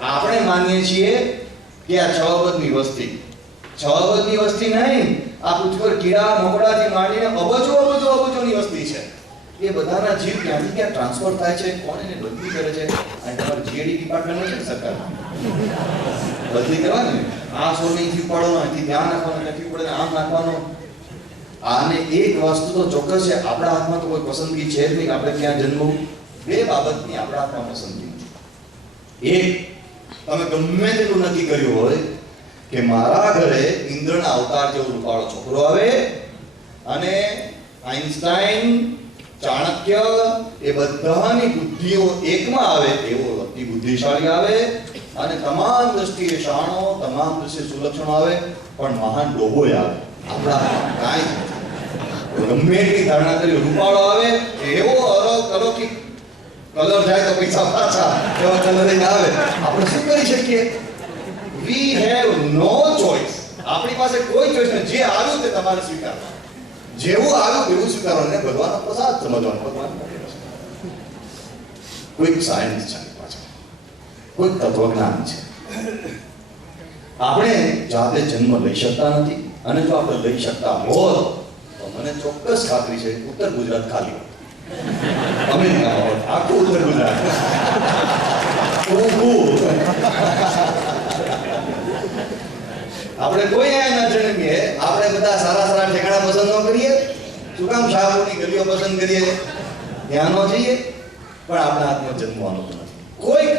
આપણે માનીએ છીએ કે આ 6 અબજની વસ્તી, 6 અબજની વસ્તી નહીં, આ પૃથ્વી પર કીડા મકોડાથી માંડીને અબજોની વસ્તી છે. એ બધાના જીવ ક્યાંથી ક્યાં ટ્રાન્સફર થાય છે, કોણ એને બદલી કરે છે? અને તમારું જીએડી ડિપાર્ટમેન્ટ છે સરકાર બદલી કરવાની, આ સોળ અહીંથી ઉપાડવાનો, અહીંથી ત્યાં નાખવાનો, ત્યાંથી પડે આમ નાખવાનો. આને એક વસ્તુ તો ચોક્કસ છે, આપણા હાથમાં તો કોઈ પસંદગી છે જ નહીં. આપણે ક્યાં જન્મવું 2 બાબતની આપણા હાથમાં પસંદગી નથી. એક, તમે ગમે તેટલું નક્કી કર્યું હોય કે મારા ઘરે ઇન્દ્રના અવતાર જેવો રૂપાળો છોકરો આવે અને આઈન્સ્ટાઈન, ચાણક્ય એ બધાની બુદ્ધિઓ એકમાં આવે એવો અતિ બુદ્ધિશાળી આવે અને તમામ દ્રષ્ટિએ શાણો, તમામ દ્રષ્ટિએ સુલક્ષણો આવે, પણ મહાન ડોબોય આવે. આપણા કાંઈ ગમે એટલી ધારણા કરી રૂપાળો આવે એવો અલૌકિક કલર જાય તો પૈસા પાછા એવા કલર આવે. આપણે શું કરી શકીએ? We have no choice. આપણી પાસે કોઈ ચોઈસ નથી. જે આવ્યું તે તમારે સ્વીકારવાનું, જેવું આવ્યું તેવું સ્વીકારવાનું, અને ભગવાનનો પ્રસાદ સમજવાનો. ભગવાન કોઈક સાયન્સ છે પાછળ, કોઈક તત્વજ્ઞાન છે. આપણે જાતે જન્મ લઈ શકતા નથી, અને જો આપણે લઈ શકતા હોત તો મને ચોક્કસ ખાતરી છે ઉત્તર ગુજરાત ખાલી હોત. અમેરિકા હોત, આખું ઉત્તર ગુજરાત. આપણે કોઈ અહીંયા ન જન્મીએ, આપણે બધા સારા ઠેકાણા પસંદ ન કરીએ. શું કામ શાહપુરની ગલીઓ પસંદ કરીએ, ત્યાં ન જઈએ? પણ આપણા હાથમાં જન્મવાનો તો નથી. કોઈ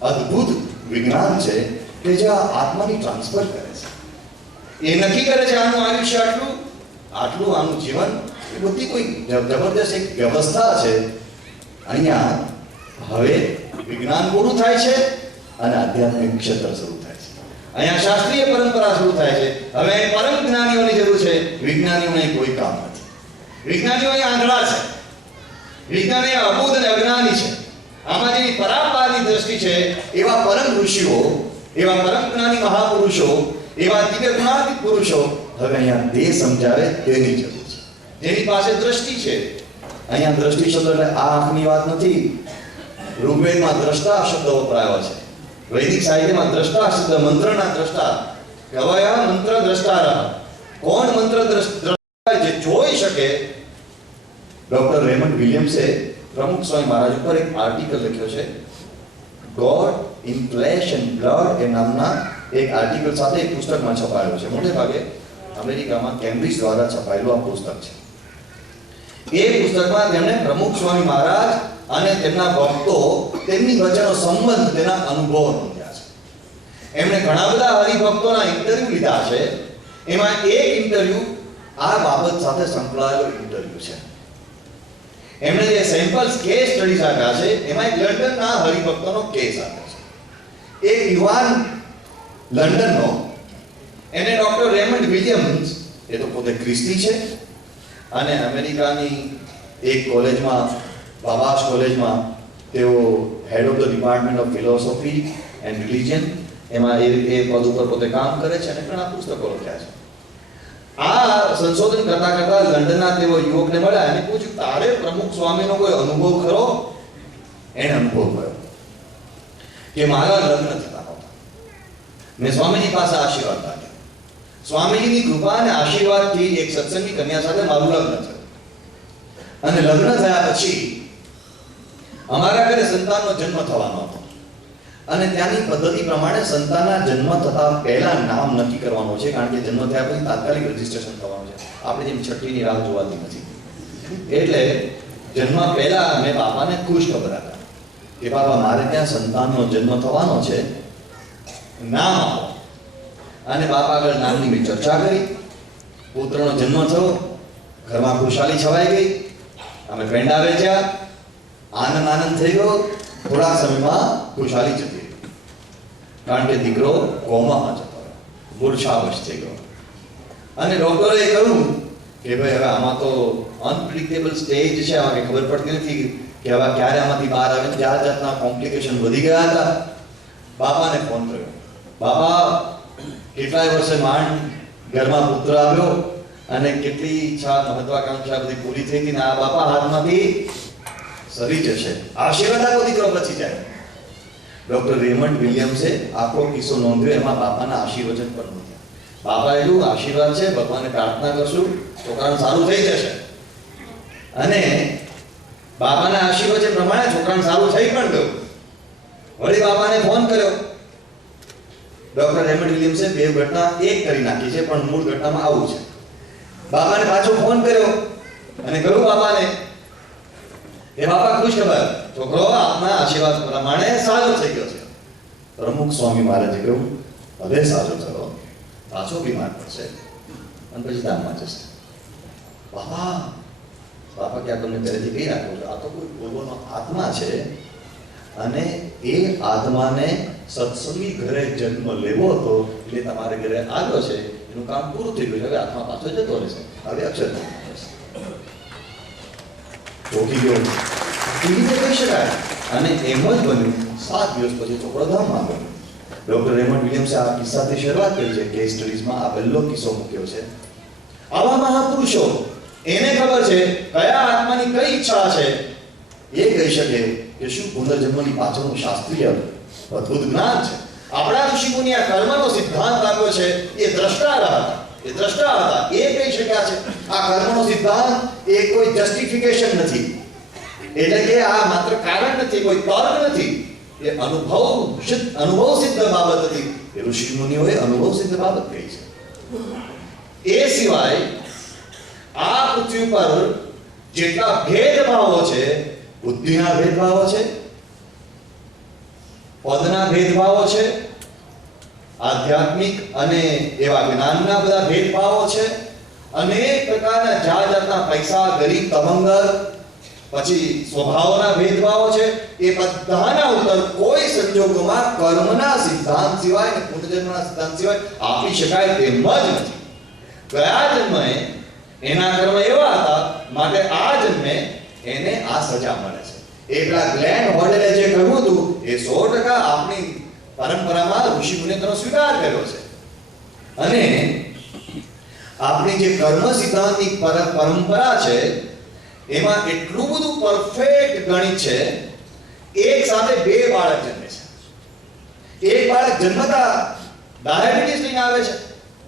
અદ્ભુત વિજ્ઞાન છે કે જે આત્માની ટ્રાન્સફર કરે છે. એ નક્કી કરે છે આનું આયુષ્ય આટલું, આટલું આનું જીવન એ બધી કોઈ જબરદસ્ત એક વ્યવસ્થા છે. અહીંયા હવે વિજ્ઞાન પૂરું થાય છે અને આધ્યાત્મિક ક્ષેત્ર શરૂ થાય છે. અહીંયા શાસ્ત્રીય પરંપરા શરૂ થાય છે. હવે પરમ જ્ઞાનીઓની જરૂર છે. વિજ્ઞાનીઓને કોઈ કામ નથી. વિજ્ઞાનીઓ અહીંયા આંધળા છે. વિજ્ઞાની અબોધ અને અજ્ઞાની છે. આમાં જેની પરાપારની દ્રષ્ટિ છે એવા પરમ ઋષિઓ, એવા પરમ જ્ઞાની મહાપુરુષો, એવા દિવ્ય ગુણાતીત પુરુષો હવે અહીંયા દેહ સમજાવે તેની જરૂર છે. જેની પાસે દ્રષ્ટિ છે. અહીંયા દ્રષ્ટિ શબ્દ એટલે આ આંખની વાત નથી. ઋગ્વેદમાં દ્રષ્ટા શબ્દ વપરાયો છે. વૈદિક સાહિત્યમાં દ્રષ્ટા શબ્દ મંત્રના દ્રષ્ટા, કવયા મંત્ર દ્રષ્ટારઃ. કોણ મંત્ર દ્રષ્ટા જે જોઈ શકે? ડોક્ટર રેમન્ડ વિલિયમ્સે પ્રમુખ સ્વામી મહારાજ ઉપર એક આર્ટિકલ લખ્યો છે. God in flesh and blood એ નામના એક આર્ટિકલ સાથે એક પુસ્તકમાં છપાયેલો છે. મોટે ભાગે અમેરિકામાં કેમ્બ્રિજ દ્વારા છપાયેલું આ પુસ્તક છે. એ પુસ્તકમાં તેમણે પ્રમુખ સ્વામી મહારાજ અને તેમના ભક્તો તેમની વચ્ચેનો સંબંધ, તેના અનુભવો નોંધ્યા છે. એમણે ઘણા બધા હરિભક્તોના ઇન્ટરવ્યુ લીધા છે. એમાં એક ઇન્ટરવ્યુ આ બાબત સાથે સંકળાયેલો ઇન્ટરવ્યુ છે. એમણે જે સેમ્પલ્સ કેસ સ્ટડીઝ આપ્યા છે એમાં એક લંડનના હરિભક્તોનો કેસ આપ્યો છે. એક યુવાન લંડનનો, એને ડોક્ટર રેમન્ડ વિલિયમ્સ, એ તો પોતે ખ્રિસ્તી છે અને અમેરિકાની એક કોલેજમાં, બાબાસ કોલેજમાં તેઓ head of the department of philosophy and religion, એમાં એ પદ ઉપર પોતે કામ કરે છે અને ઘણા પુસ્તકો લખ્યા છે. આ સંશોધન કરતા લંડનના તેઓ યુવકને મળ્યા અને પૂછ્યું, તારે પ્રમુખ સ્વામીનો કોઈ અનુભવ ખરો? એને અનુભવ કર્યો કે મારા લગ્ન થતા નહોતા. મેં સ્વામીજી પાસે આશીર્વાદ માંગ્યા. સ્વામીજીની કૃપા અને આશીર્વાદથી એક સત્સંગી કન્યા સાથે મારું લગ્ન થયું. અને લગ્ન થયા પછી અમારા ઘરે સંતાનનો જન્મ થવાનો હતો અને ત્યાંની પદ્ધતિ પ્રમાણે સંતાનના જન્મ થતા પહેલા નામ નક્કી કરવાનું છે, કારણ કે જન્મ થયા પછી તાત્કાલિક રજીસ્ટ્રેશન થવાનું છે. આપણે જેમ છઠ્ઠીની રાહ જોવાતી નથી. એટલે જન્મ પહેલા મેં બાપાને ખુશ ખબર આપી કે બાપા, મારે ત્યાં સંતાનનો જન્મ થવાનો છે, નામ આપો. અને બાપા આગળ નામની મેં ચર્ચા કરી. પુત્રનો જન્મ થયો, ઘરમાં ખુશાલી છવાઈ ગઈ. અમે પેંડા વેચ્યા, આનંદ થઈ ગયો. થોડા સમયમાં ખુશાલી જતી રહી, કારણ કે દીકરો કોમામાં જતો રહ્યો, મૂર્છાવશ થઈ ગયો. અને ડોક્ટરે કહ્યું કે ભાઈ હવે આમાં તો અનપ્રિડિક્ટેબલ સ્ટેજ છે, આમાં કંઈ ખબર પડતી નથી કે હવે ક્યારે આમાંથી બહાર આવે. જાતના કોમ્પ્લિકેશન વધી ગયા હતા. બાપાને ફોન કર્યો. બાપા, કેટલાય વર્ષે માંડ ઘરમાં પુત્ર આવ્યો અને કેટલી ઈચ્છા, મહત્વાકાંક્ષા બધી પૂરી થઈ ગઈ ને આ બાપા હાથમાંથી સરી જશે. આશીર્વાદ આપો, દીકરો બચી જાય. ડોક્ટર રેમન્ડ વિલિયમ્સે આખો કિસ્સો નોંધ્યો. એમાં બાપાના આશીર્વચન પણ નોંધ્યા. બાપા એટલું આશીર્વાદ છે, ભગવાનને પ્રાર્થના કરશું, છોકરાનું સારું થઈ જશે. અને બાપાના આશીર્વચન પ્રમાણે છોકરાનું સારું થઈ પણ ગયું. વળી બાપાને ફોન કર્યો. ડોક્ટર રેમન્ડ વિલિયમ્સે બે ઘટના એક કરી નાખી છે, પણ મૂળ ઘટનામાં આવું છે. બાપાને પાછો ફોન કર્યો અને કહ્યું બાપાને એ બાપા ખુશ ખબર, છોકરો આપના આશીર્વાદ પ્રમાણે સાજો થઈ ગયો છે. પ્રમુખ સ્વામી મહારાજે કહ્યું, હવે સાજો થયો, પાછો બીમાર પડશે અને પછી ધામમાં જશે. બાપા ક્યાં તમને પહેલેથી કહી નાખ્યું છે, આ તો કોઈ પૂર્વનો આત્મા છે અને એ આત્માને સત્સંગી ઘરે જન્મ લેવો હતો એટલે તમારે ઘરે આવ્યો છે, એનું કામ પૂરું થઈ ગયું છે. હવે આત્મા પાછો જતો રહેશે. હવે અક્ષરધામ જશે. ચોકી ગયો એવી રીતે કહી શકાય. અને એમ જ બન્યું. 7 દિવસ પછી છોકરો ધામમાં ગયો. ડોક્ટર રેમન્ડ વિલિયમ્સે આ કિસ્સાથી શરૂઆત કરી છે. કેસ સ્ટડીઝમાં આ પહેલો કિસ્સો મૂક્યો છે. આવા મહાપુરુષો, એને ખબર છે કયા આત્માની કઈ ઈચ્છા છે. એ કહી શકે કે શું પુનર્જન્મની પાછળનું શાસ્ત્રીય અદ્ભુત જ્ઞાન છે. આપણા ઋષિમુનિએ આ કર્મનો સિદ્ધાંત આપ્યો છે. એ દ્રષ્ટા હતા. એ કહી શક્યા છે આ કર્મનો સિદ્ધાંત એ કોઈ જસ્ટિફિકેશન નથી, એટલે કે આ માત્ર કારણ નથી, કોઈ તર્ક નથી. એ અનુભવ સિદ્ધ બાબત હતી. એ ઋષિમુનિઓએ અનુભવ સિદ્ધ બાબત કહી છે. એ સિવાય આ પૃથ્વી પર જેટલા ભેદભાવો છે, બુદ્ધિના ભેદભાવો છે, પદના ભેદભાવો છે, આધ્યાત્મિક અને એવા જ્ઞાનના બધા ભેદભાવો છે, અનેક પ્રકારના જાતના પૈસા, ગરીબ, તવંગર, પછી સ્વભાવના ભેદભાવો છે, એ બધાના ઉત્તર કોઈ સંજોગોમાં કર્મના સિદ્ધાંત સિવાય અને પુનર્જન્મના સિદ્ધાંત સિવાય આપી શકાય તેમ જ નથી. ગયા જન્મે એના કર્મ એવા હતા માટે આ જન્મે એને આ સજા મળે છે. એકલા ગ્લેન હોડલે જે કહ્યું હતું એ 100% આપણી પરંપરામાં ઋષિ મુનિએ તેનો સ્વીકાર કર્યો છે. અને આપણી જે કર્મ સિદ્ધાંતની પરંપરા છે એમાં એટલું બધું પરફેક્ટ ગણિત છે. એક સાથે બે બાળક જન્મે છે. એક બાળક જન્મતા ડાયાબિટીસ લઈને આવે છે,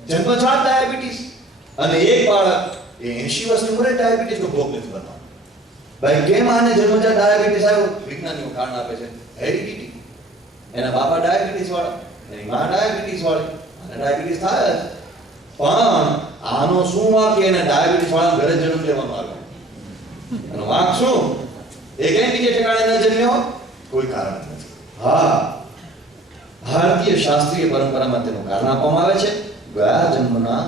જન્મજાત ડાયાબિટીસ, અને એક બાળક એ 80 વર્ષની ઉંમરે ડાયાબિટીસનો ભોગ નથી બનવાનો. ભાઈ કેમ આને જન્મજાત ડાયાબિટીસ આવ્યો? વિજ્ઞાનીઓ કારણ આપે છે હેરિડિટી. એના બાપા ડાયાબિટીસ વાળા, એની માં ડાયાબિટીસ વાળી, આને ડાયાબિટીસ થાય જ. પણ આનો શું વાંક કે એને ડાયાબિટીસ વાળા ઘરે જન્મ લેવાનો આવ્યો? એનો વાંક શું? એ કેમ બીજે ઠેકાણે ન જન્મ્યો? કોઈ કારણ નથી. હા, ભારતીય શાસ્ત્રીય પરંપરામાં તેનું કારણ આપવામાં આવે છે. ગયા જન્મના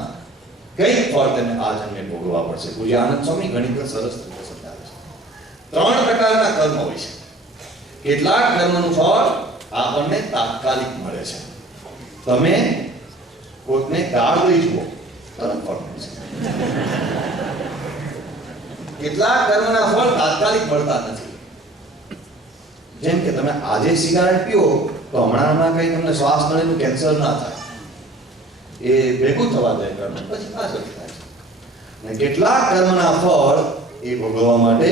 કઈ ફળ તેને આ જન્મે ભોગવવા પડશે. પૂજ્ય આનંદ સ્વામી ઘણી સરસ રીતે સમજાવે છે. 3 પ્રકારના કર્મ હોય છે. કેટલાક કર્મનું ફળ આપણને તાત્કાલિક મળે છે. તમે કોઈકને ગાળ દઈ જુઓ, તરત ફળ મળશે. કેટલાક કર્મના ફળ તાત્કાલિક મળતા નથી. જેમ કે તમે આજે સિગારેટ પીઓ તો હમણાં કઈ તમને શ્વાસ નળીનું કેન્સર ના થાય, એ ભેગું થવા દે કર્મ, પછી પાછળ થાય છે. અને કેટલાક કર્મના ફળ એ ભોગવવા માટે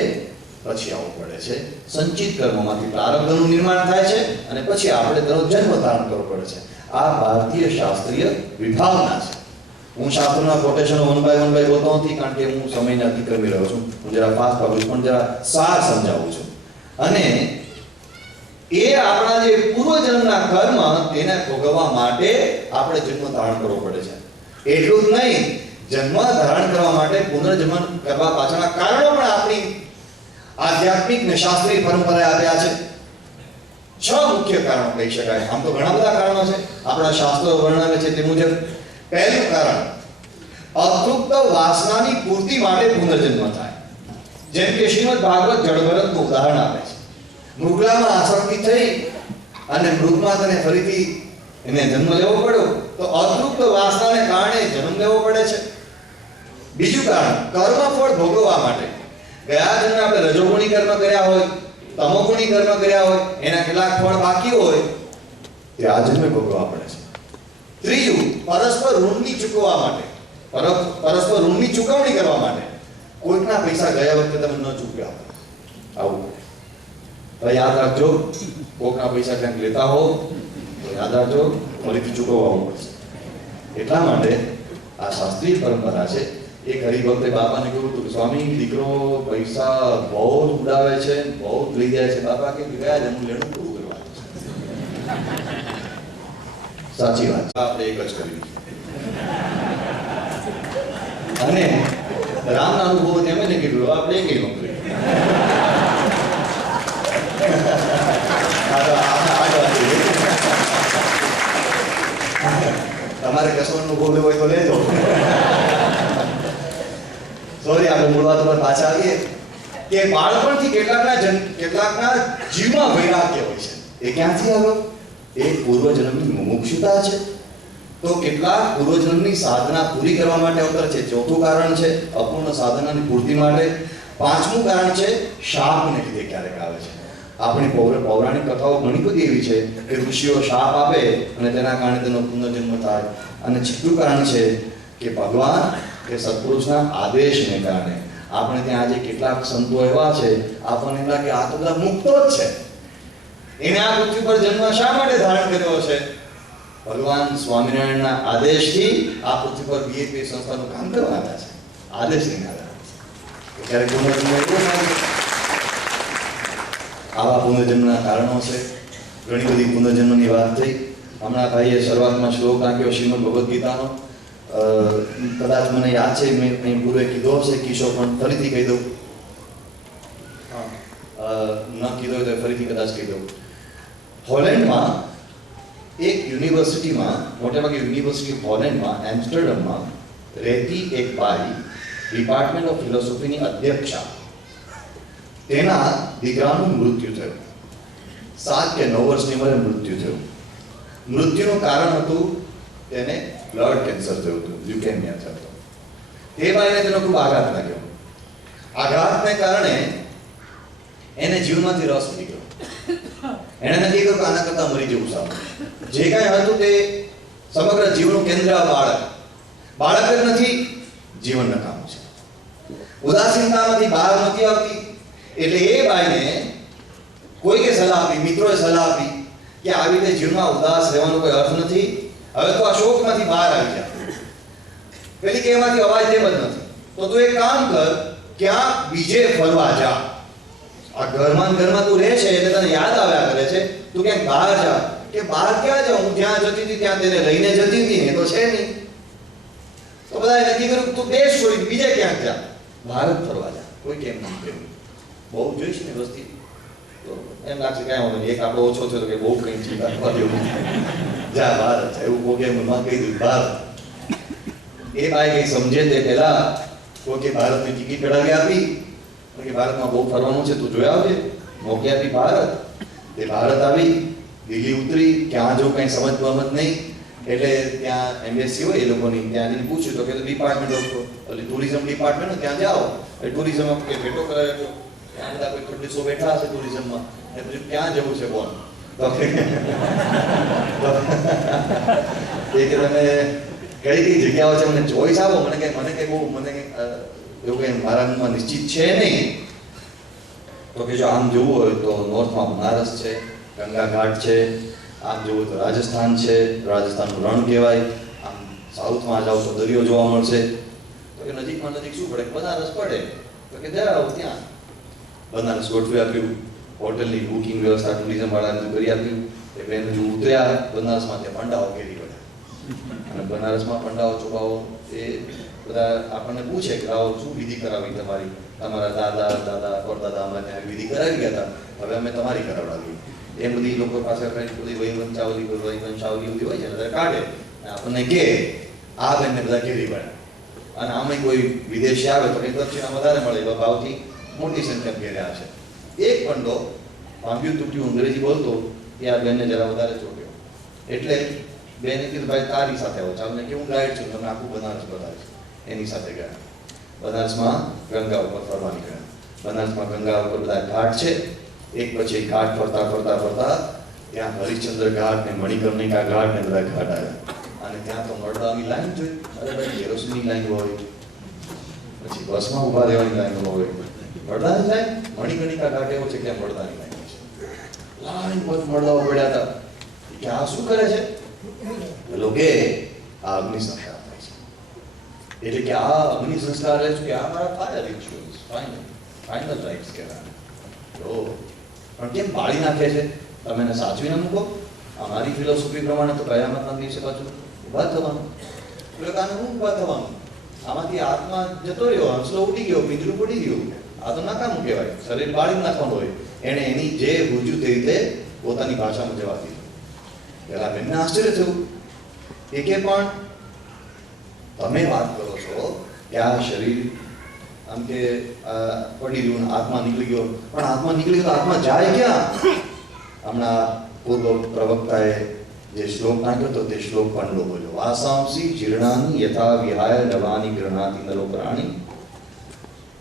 પછી આવવું પડે છે. સંચિત કર્મોમાંથી પ્રારબ્ધનું નિર્માણ થાય છે અને પછી આપણે તેનો જન્મ ધારણ કરવો પડે છે. આ ભારતીય શાસ્ત્રીય વિભાવના છે. હું શાસ્ત્રના કોટેશનો 1 by 1 બોલતો નથી, કારણ કે હું સમયને અતિક્રમી રહ્યો છું. હું જરા ફાસ્ટ પાડું છું, પણ જરા સાર સમજાવું છું. અને એ આપણા જે પૂર્વજન્મના કર્મ તેને ભોગવવા માટે આપણે જન્મ ધારણ કરવો પડે છે. એટલું જ નહીં, જન્મ ધારણ કરવા માટે પુનર્જન્મ કરવા પાછળના કારણો પણ આપણી આધ્યાત્મિક ને શાસ્ત્રીય પરંપરાએ આપ્યા છે. 6 મુખ્ય કારણો કહી શકાય. આમ તો ઘણા બધા કારણો છે, આપણા શાસ્ત્રો વર્ણવે છે તે મુજબ. પહેલું કારણ, અતૃપ્ત વાસનાની પૂર્તિ માટે પુનર્જન્મ થાય. જેમ કે શ્રીમદ ભાગવત જળભરતનું ઉદાહરણ આપે છે. મૃગલામાં આસક્તિ થઈ અને મૃગમાં તેને ફરીથી એને જન્મ લેવો પડ્યો, તો અતૃપ્ત વાસનાને કારણે જન્મ લેવો પડે છે. બીજું કારણ, કર્મફળ ભોગવવા માટે. ગયા જન્મે આપણે રજોગુણી કર્મ કર્યા હોય, તમોગુણી કર્મ કર્યા હોય, એના કેટલાક ફળ બાકી હોય તે આ જન્મે ભોગવવા પડે છે. ત્રીજું, પરસ્પર ઋણની ચૂકવવા માટે, પરસ્પર ઋણની ચૂકવણી કરવા માટે. કોઈકના પૈસા ગયા વખતે તમે ન ચૂક્યા, આવું તો યાદ રાખજો. કોઈકના પૈસા ક્યાંક લેતા હો તો યાદ રાખજો, ફરીથી ચૂકવવા પડશે. એટલા માટે આ શાસ્ત્રીય પરંપરા છે. એક હરિભક્તે બાપાને કહ્યું હતું કે સ્વામી, દીકરો પૈસા બહુ જ ઉડાવે છે, બહુ જ લઈ જાય છે. બાપા કે ગયા જન્મ લેણું પૂરું કરવાનું છે. સાચી વાત, આપણે એક જ કરી. અને રામના અનુભવ તેમ જ કીધું, આપણે એક નોકરી. તમારે કસોરનું ભોગ હોય તો લેજો. સોરી, આપણે મૂળ વાત પર પાછા આવીએ કે બાળપણથી કેટલાકના જીવમાં વૈરાગ્ય હોય છે. એ ક્યાંથી આવ્યો? એ પૂર્વજન્મની મુમુક્ષુતા છે. તો કેટલાક પૂર્વજન્મની સાધના પૂરી કરવા માટે અવતર છે. ચોથું કારણ છે અપૂર્ણ સાધનાની પૂર્તિ માટે. પાંચમું કારણ છે શાપને લીધે ક્યારેક આવે છે. આપણી પૌરાણિક કથાઓ ઘણી બધી એવી છે કે ઋષિઓ શાપ આપે અને તેના કારણે તેનો પુનર્જન્મ થાય. અને છઠ્ઠું કારણ છે કે ભગવાન કે સત્પુરુષના આદેશને કારણે. આપણે ત્યાં આજે કેટલાક સંતો એવા છે, આપણને એમ લાગે આ તો બધા મુક્તો જ છે, એને આ પૃથ્વી પર જન્મ શા માટે ધારણ કર્યો છે? ભગવાન સ્વામિનારાયણના આદેશથી આ પૃથ્વી પર બીએપી સંસ્થાનું કામ કરવા આવ્યા છે. આદેશની આધારે ક્યારેક પુનર્જન્મ એવો થાય. આવા પુનર્જન્મના કારણો છે. ઘણી બધી પુનર્જન્મની વાત થઈ. હમણાં ભાઈએ શરૂઆતમાં શ્લોક આપ્યો શ્રીમદ ભગવદ્ ગીતાનો. કદાચ મને યાદ છે, મેં કંઈ પૂર્વે કીધો હશે કિશોર, પણ ફરીથી કહી દઉં. ન કીધો તો ફરીથી કદાચ કહી દઉં. હોલેન્ડમાં એક યુનિવર્સિટીમાં, મોટેભાગે યુનિવર્સિટી હોલેન્ડમાં, એમ્સ્ટરડમમાં રહેતી એક બાઈ ડિપાર્ટમેન્ટ ઓફ ફિલોસોફીની અધ્યક્ષા, તેના દીકરાનું મૃત્યુ થયું. 7 કે 9 વર્ષની ઉંમરે મૃત્યુ થયું. મૃત્યુનું કારણ હતું તેને બ્લડ કેન્સર થયું હતું, લ્યુકેમિયા થયો હતો. તે બાઈને તેનો ખૂબ આઘાત લાગ્યો. આઘાતને કારણે એને જીવનમાંથી રસ ઉડી ગયો. એણે નક્કી કર્યું કે આના કરતાં મરી જવું સારું. જે કાંઈ હતું તે સમગ્ર જીવનનું કેન્દ્ર આ બાળક જ નથી, જીવન નકામું છે. ઉદાસીનતામાંથી બહાર નથી આવતી. એટલે એ બાઈને કોઈકે સલાહ આપી, મિત્રોએ સલાહ આપી કે આવી રીતે જીવનમાં ઉદાસ રહેવાનો કોઈ અર્થ નથી, હવે તો આ શોકમાંથી બહાર આવી જા. પેલી કે એમાંથી અવાજ તેમ જ નથી, તો તું એક કામ કર, ક્યાં બીજે ફરવા જા. આ ઘરમાં તું રહે છે એટલે તને યાદ આવ્યા કરે છે, તું ક્યાંક બહાર જા. કે બહાર ક્યાં જાઉં, હું જ્યાં જતી હતી ત્યાં તેને લઈને જતી હતી ને, તો છે નહીં. તો બધાએ નક્કી કર્યું તું દેશ છોડી બીજે ક્યાંક જા, ભારત ફરવા જા. કોઈ કેમ નહીં કહ્યું. બહુ જોઈશ ને વસ્તી તો એમ લાગશે કઈ વાંધો નહીં, એક આપણો ઓછો થયો તો કે બહુ કઈ ચિંતા કરવા જેવું જા ભારત છે એવું કોઈ મનમાં કહી દીધું ભારત. એ બાઈ કઈ સમજે તે પહેલા કોઈ કે ભારતની ટિકિટ કઢાવી આપી કે ભારતમાં બહુ ફરવાનું છે, તું જોઈ આવજે. મોકલી આપી ભારત. તે ભારત આવી, દિલ્હી ઉતરી, ક્યાં જો કઈ સમજ બમત નહીં. એટલે ત્યાં એમ્બેસી હોય એ લોકોની, ત્યાં જઈને પૂછ્યું તો કે ડિપાર્ટમેન્ટ ઓફ ટુરિઝમ ડિપાર્ટમેન્ટ, ત્યાં જાઓ. ટુરિઝમ કે ભેટો કરાવે તો ત્યાં બધા કોઈ ખંડીસો બેઠા હશે ટુરિઝમમાં, એ પછી ક્યાં જવું છે બોલ. તો એ કે તમે કઈ કઈ જગ્યાઓ છે મને ચોઈસ આપો. મને કઈ બહુ મને એવું કઈ મારા મનમાં નિશ્ચિત છે નહીં. તો કે જો આમ જોવું હોય તો નોર્થમાં બનારસ છે, ગંગા ઘાટ છે. આમ જોવું તો રાજસ્થાન છે, રાજસ્થાનનું રણ કહેવાય. આમ સાઉથમાં જાઓ તો દરિયો જોવા મળશે. તો કે નજીકમાં નજીક શું પડે, બનારસ પડે. તો કે જાઓ ત્યાં. બનારસ ગોઠવી આપ્યું, હોટલની બુકિંગ વ્યવસ્થા ટુરિઝમ વાળાને કરી આપ્યું. એટલે એને જો ઉતર્યા બનારસમાં ત્યાં પંડાઓ ઘેરી પડ્યા. અને બનારસમાં પંડાઓ ચોપાઓ એ બધા આપણને પૂછે કે આવો શું વિધિ કરાવી તમારી, તમારા દાદા પરદાદા અમે ત્યાં વિધિ કરાવી ગયા હતા, હવે અમે તમારી કરાવડાવી. એ બધી લોકો પાસે બધી વંશાવલી બધી હોય છે બધા કાઢે આપણને કે આ બેનને બધા ઘેરી પડે. અને આમાં કોઈ વિદેશી આવે તો કંઈ દક્ષિણા વધારે મળે એવા ભાવથી મોટી સંખ્યા ઘેર્યા છે. એક પંડો પાંબ્યું તૂટ્યું અંગ્રેજી બોલતો એ આ બેનને જરા વધારે ચોટ્યો. એટલે બેને કીધું ભાઈ તારી સાથે આવો, ચાલો કે હું ગાઈડ છું, તમને આખું બનારસ બતાવીશ. એની સાથે ગયા. બનારસમાં ગંગા ઉપર ફરવા નીકળ્યા. બનારસમાં ગંગા ઉપર બધા ઘાટ છે. એક પછી એક ઘાટ ફરતા ત્યાં હરિશ્ચંદ્ર ઘાટ ને મણિકર્ણિકા ઘાટ ને બધા ઘાટ આવ્યા. અને ત્યાં તો મળદાની લાઈન જોઈ. અરે ભાઈ કેરોસીનની લાઈન હોય, પછી બસમાં ઉભા રહેવાની લાઈન હોય. મળદાની લાઈન, મણિકર્ણિકા ઘાટ એવો છે કે ત્યાં મળદાની લાઈન છે. લાઈન પર મળદાઓ પડ્યા હતા કે આ શું કરે છે? પેલો કે આ અગ્નિ સંસ્કાર થાય છે. એટલે કે આ અગ્નિ સંસ્કાર છે કે આ મારા ફાયર રિચ્યુઅલ્સ, ફાઇનલ રાઇટ્સ કહેવાય. તો પણ કેમ બાળી નાખે છે? તમે એને સાચવીને મૂકો. અમારી ફિલોસોફી પ્રમાણે તો કયામતના દિવસે પાછું ઊભા થવાનું. એટલે કાને હું ઊભા થવાનું? આમાંથી આત્મા જતો રહ્યો, હંસલો ઉડી ગયો, પિંજરું પડી ગયું. આ તો નાકામું કહેવાય. શરીર બાળી નાખવાનું હોય. એને એની જે રૂજુ તે રીતે પોતાની ભાષામાં જવા દીધું. પેલા બેનને આશ્ચર્ય થયું. એ કે પણ તમે વાત કરો છો કે આ શરીર આમ કે પડી રહ્યું, આત્મા નીકળી ગયો. પણ આત્મા નીકળી ગયો તો આત્મા જાય ક્યાં? હમણાં પૂર્વ પ્રવક્તાએ જે શ્લોક નાખ્યો હતો તે શ્લોક પણ બોલ્યો. વાસાંસી જીર્ણાની યથા વિહાય નવાની ગૃહણાતિ નરો પ્રાણી.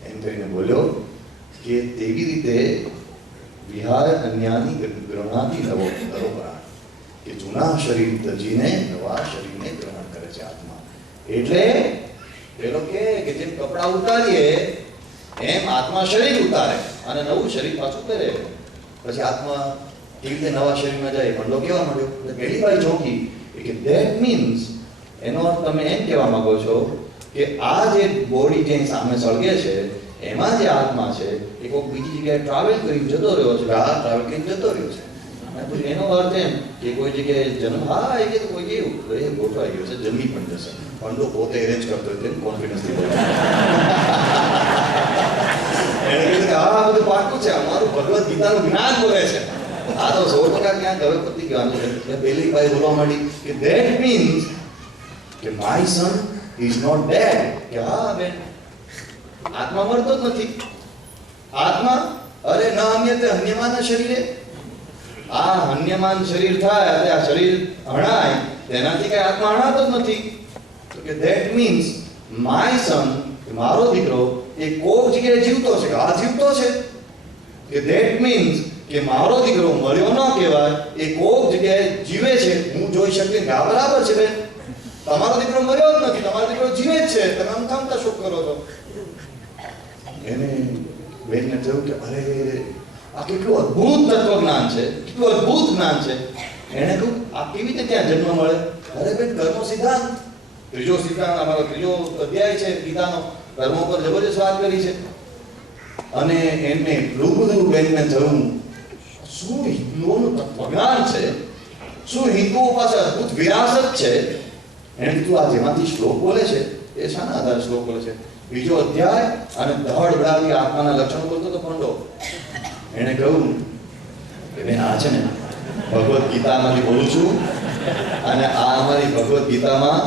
એમ કરીને બોલ્યો કે તેવી રીતે વિહાય અન્યાની ગૃહણાતિ નવો નરો પ્રાણી, કે જૂના શરીર તજીને નવા શરીરને ગ્રહણ કરે છે આત્મા. એટલે પેલો કે જેમ કપડા ઉતારીએ એમ આત્મા શરીર ઉતારે અને નવું શરીર પાછું પહેરે. પછી આત્મા કેવી રીતે નવા શરીરમાં જાય મંડો કેવા માંડ્યો. એટલે પેલી ભાઈ ચોકી કે ધેટ મીન્સ, એનો અર્થ તમે એમ કહેવા માંગો છો કે આ જે બોડી જે સામે સળગે છે એમાં જે આત્મા છે એ કોઈ બીજી જગ્યાએ ટ્રાવેલ કરી જતો રહ્યો છે. આ ટ્રાવેલ કરીને જતો રહ્યો છે. પછી એનો અર્થ એમ કે કોઈ જગ્યાએ જન્મ, હા એ કે કોઈ કેવું એ ગોઠવાઈ ગયો છે, જન્મી પણ જશે. પંડો પોતે એરેન્જ કરતો હોય તેમ કોન્ફિડન્સથી બોલે. એને કીધું કે આ બધું પાકું છે, અમારું ભગવદ્ ગીતાનું જ્ઞાન બોલે છે. આ તો 100% ક્યાંક હવે પતી ગયું. એટલે પહેલી ભાઈ બોલવા માંડી કે ધેટ મીન્સ કે my son He is not dead. કે હા બેન, આત્મા મરતો જ નથી. આત્મા અરે ન હન્યતે હન્યમાન શરીરે. આ હન્યમાન શરીર થાય એટલે આ શરીર હણાય, તેનાથી કઈ આત્મા હણાતો જ નથી. તો કે that means my son, મારો દીકરો એ કોક જગ્યાએ જીવતો છે. આ જીવતો છે. કે that means કે મારો દીકરો મર્યો ન કહેવાય, એ કોક જગ્યાએ જીવે છે. હું જોઈ શકતી નથી. આ બરાબર છે બેન, તમારો દીકરો મર્યો જ નથી, તમારો દીકરો જીવે જ છે. તમે આમ કામતા શોક કરો છો. એને બેનને થયું કે અરે આ કેટલું અદ્ભુત તત્વજ્ઞાન છે, કેટલું અદ્ભુત જ્ઞાન છે. એને કહ્યું આ કેવી રીતે ત્યાં જન્મ મળે? અરે બેન, કર્મ સિદ્ધાંત, ત્રીજો સિદ્ધાંત, અમારો ત્રીજો અધ્યાય છે ગીતાનો, કર્મો પર જબરજસ્ત વાત કરી છે. અને એમને એટલું બધું બેનને થયું, શું હિન્દુઓનું તત્વજ્ઞાન છે, શું હિન્દુઓ પાસે અદ્ભુત વિરાસત છે. એને કીધું આ જેમાંથી શ્લોક બોલે છે એ શાના આધારે શ્લોક બોલે છે? બીજો અધ્યાય અને દહડ બળાવી આત્માના લક્ષણો બોલતો તો પંડો. એને કહ્યું કે બેન આ છે ને ભગવદ્ ગીતામાંથી બોલું છું, અને આ અમારી ભગવદ્ ગીતામાં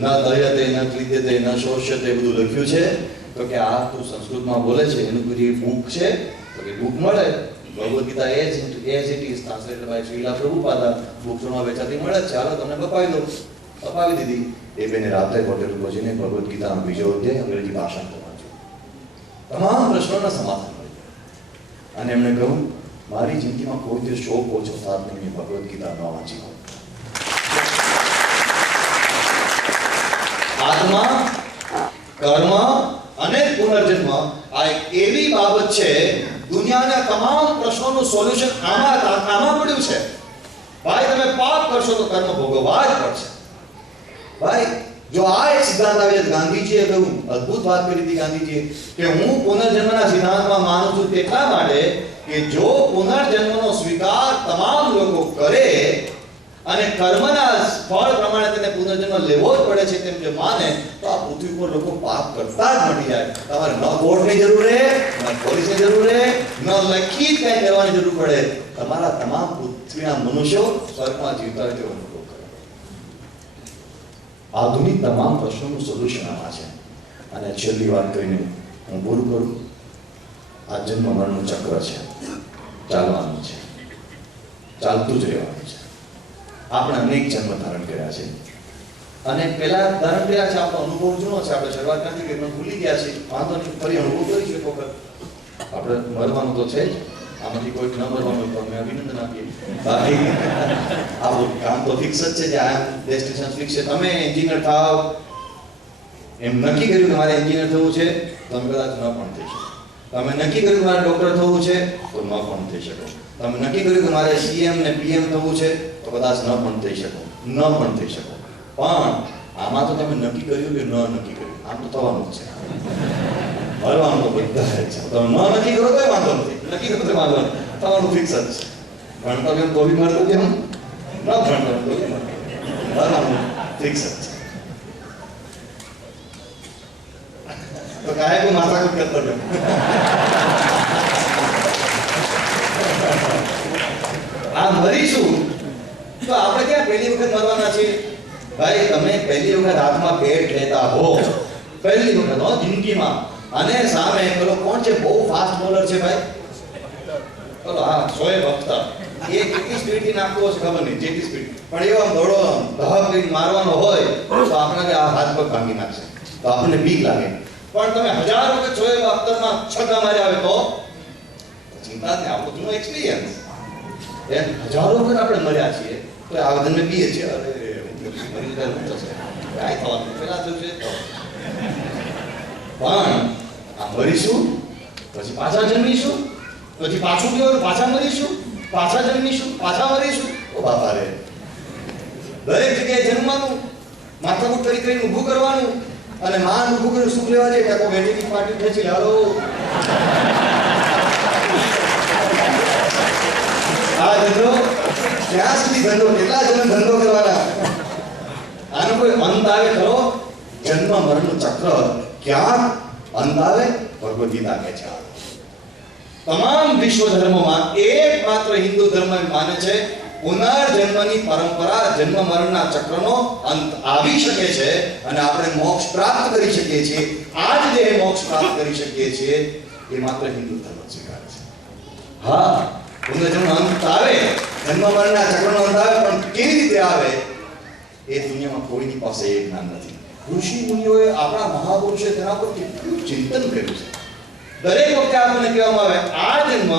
ન દયતે ન ક્લિદ્યતે ન શોષ્યતે બધું લખ્યું છે. તો કે આ તું સંસ્કૃતમાં બોલે છે એનું કોઈ બુક છે? તો કે બુક મળે. Bhagavad Gita as it is translated by Srila Prabhupada book સ્ટોરમાં વેચાતી મળે છે. ચાલો તમને બપાવી દો. અપાવી દીધી. એ બેને રાત્રે હોટેલ પહોંચીને ભગવદ્ ગીતાનો બીજો અધ્યાય અંગ્રેજી ભાષામાં વાંચ્યો. તમામ પ્રશ્નોના સમાધાન મળ્યું. અને એમણે કહ્યું મારી જિંદગીમાં કોઈ દિવસ શોક ઓછો થાત નહીં મેં ભગવદ્ ગીતા ન વાંચી હોય. આત્મા, કર્મ અને પુનર્જન્મ આ એક એવી બાબત છે, દુનિયાના તમામ પ્રશ્નોનું સોલ્યુશન આમાં પડ્યું છે. ભાઈ તમે પાપ કરશો તો કર્મ ભોગવવા જ પડશે. ભાઈ જો આ એક સિદ્ધાંત આવે, ગાંધીજીએ કહ્યું, અદ્ભુત વાત કરી હતી ગાંધીજીએ કે હું પુનર્જન્મના સિદ્ધાંતમાં માનું છું તેટલા માટે કે જો પુનર્જન્મનો સ્વીકાર તમામ લોકો કરે અને કર્મના ફળ પ્રમાણે તેને પુનર્જન્મ લેવો જ પડે છે તેમ જો માને, તો આ પૃથ્વી પર લોકો પાપ કરતા જ મટી જાય. તમારે ન કોર્ટની જરૂર રહે, ન પોલીસની જરૂર રહે, ન લખી કઈ કરવાની જરૂર પડે. તમારા તમામ પૃથ્વીના મનુષ્યો સ્વર્ગમાં જીવતા હોય તેવો અનુભવ કરે. આધુનિક તમામ પ્રશ્નોનું સોલ્યુશન આમાં છે. અને છેલ્લી વાત કરીને હું પૂરું કરું. આ જન્મ મરણનું ચક્ર છે, ચાલવાનું છે, ચાલતું જ રહેવાનું છે. આપણે અનેક જન્મ ધારણ કર્યા છે, અને પેલા ધારણ કર્યા છે આપણો અનુભવ જૂનો છે. આપણે શરૂઆત નથી કરી, ભૂલી ગયા છે. વાંધો નહીં, ફરી અનુભવ કરીશું એક વખત. આપણે મરવાનું તો છે જ. આમાંથી કોઈ ન મરવાનું તો અમે અભિનંદન આપીએ. બાકી આપણું કામ તો ફિક્સ જ છે, જે આ ડેસ્ટિનેશન ફિક્સ છે. તમે એન્જિનિયર થાવ એમ નક્કી કર્યું કે મારે એન્જિનિયર થવું છે, તમે કદાચ ન પણ થઈ શકો. તમે નક્કી કર્યું કે મારે ડોક્ટર થવું છે, તો ન પણ થઈ શકો. તમે નક્કી કર્યું કે મારે સીએમ ને પીએમ થવું છે, તો કદાચ ન પણ થઈ શકો. પણ આમાં તો તમે નક્કી કર્યું કે ન નક્કી કર્યું, આમ તો થવાનું જ છે. મરવાનું તો બધા છે. તમે ન નક્કી કરો તો વાંધો નથી, નક્કી કરો તો વાંધો નથી, થવાનું ફિક્સ જ છે. ભણતો કેમ તો બી મરતો કેમ, ન ભણતો તો બી મરવાનું ફિક્સ જ છે. તો કાંઈ કોઈ માથાકૂટ કરતો કેમ? આ મરીશું તો આપણે ક્યાં પહેલી વખત મરવાના છીએ? ભાઈ તમે પહેલી વખત હાથમાં બેટ લેતા હો, પહેલી વખત હો જિંદગીમાં, અને સામે પેલો કોણ છે બહુ ફાસ્ટ બોલર છે ભાઈ, ચલો હા શોએબ અખ્તર, એ કેટલી સ્પીડથી નાખતો હશે ખબર નહીં, જેટલી સ્પીડ, પણ એવો આમ દોડો ધહક કરીને મારવાનો હોય તો આપણે આ હાથ પગ ભાંગી નાખશે, તો આપણને બીક લાગે. પણ તમે 1000 વખત શોએબ અખ્તરમાં છગ્ગા માર્યા હોય તો ચિંતા જ નહીં, આપણો જૂનો એક્સપિરિયન્સ. એમ 1000 વખત આપણે મર્યા છીએ તો આ વખત મેં બીએ છીએ, અરે મરી જાય હું થશે કાંઈ થવાનું, પેલા થયું છે તો. પણ આ મરીશું પછી પાછા જન્મીશું, પછી પાછું ગયું પાછા મરીશું, પાછા જન્મીશું, પાછા મરીશું. ઓ બાપા રે, દરેક જગ્યાએ જન્મવાનું, માથાકૂટ કરી કરીને ઊભું કરવાનું, અને માન ઊભું કરીને સુખ લેવા જાય ત્યાં તો વેટિંગ પાર્ટી ખેંચી લે, હાલો આ ધંધો ક્યાં સુધી ધંધો, કેટલા જન્મ ધંધો કરવાના? આનો કોઈ અંત આવે ખરો? જન્મ મરણનું ચક્ર ક્યાં અંત આવે? ભગવદ ગીતા કહે છે. તમામ વિશ્વ ધર્મોમાં એકમાત્ર હિન્દુ ધર્મ માને છે પુનર્જન્મની પરંપરા, જન્મ મરણના ચક્રનો અંત આવી શકે છે અને આપણે મોક્ષ પ્રાપ્ત કરી શકીએ છીએ. આ જ દેહ મોક્ષ પ્રાપ્ત કરી શકીએ છીએ એ માત્ર હિન્દુ ધર્મ સ્વીકારે છે. હા, પુનર્જન્મ અંત આવે, જન્મ મરણના ચક્રનો અંત આવે, પણ કેવી રીતે આવે એ દુનિયામાં કોઈની પાસે એ જ્ઞાન નથી. ઋષિ મુનિઓએ, આપણા મહાપુરુષે તેના પર કેટલું ચિંતન કર્યું છે. દરેક વખતે આપણને કહેવામાં આવે આ જન્મ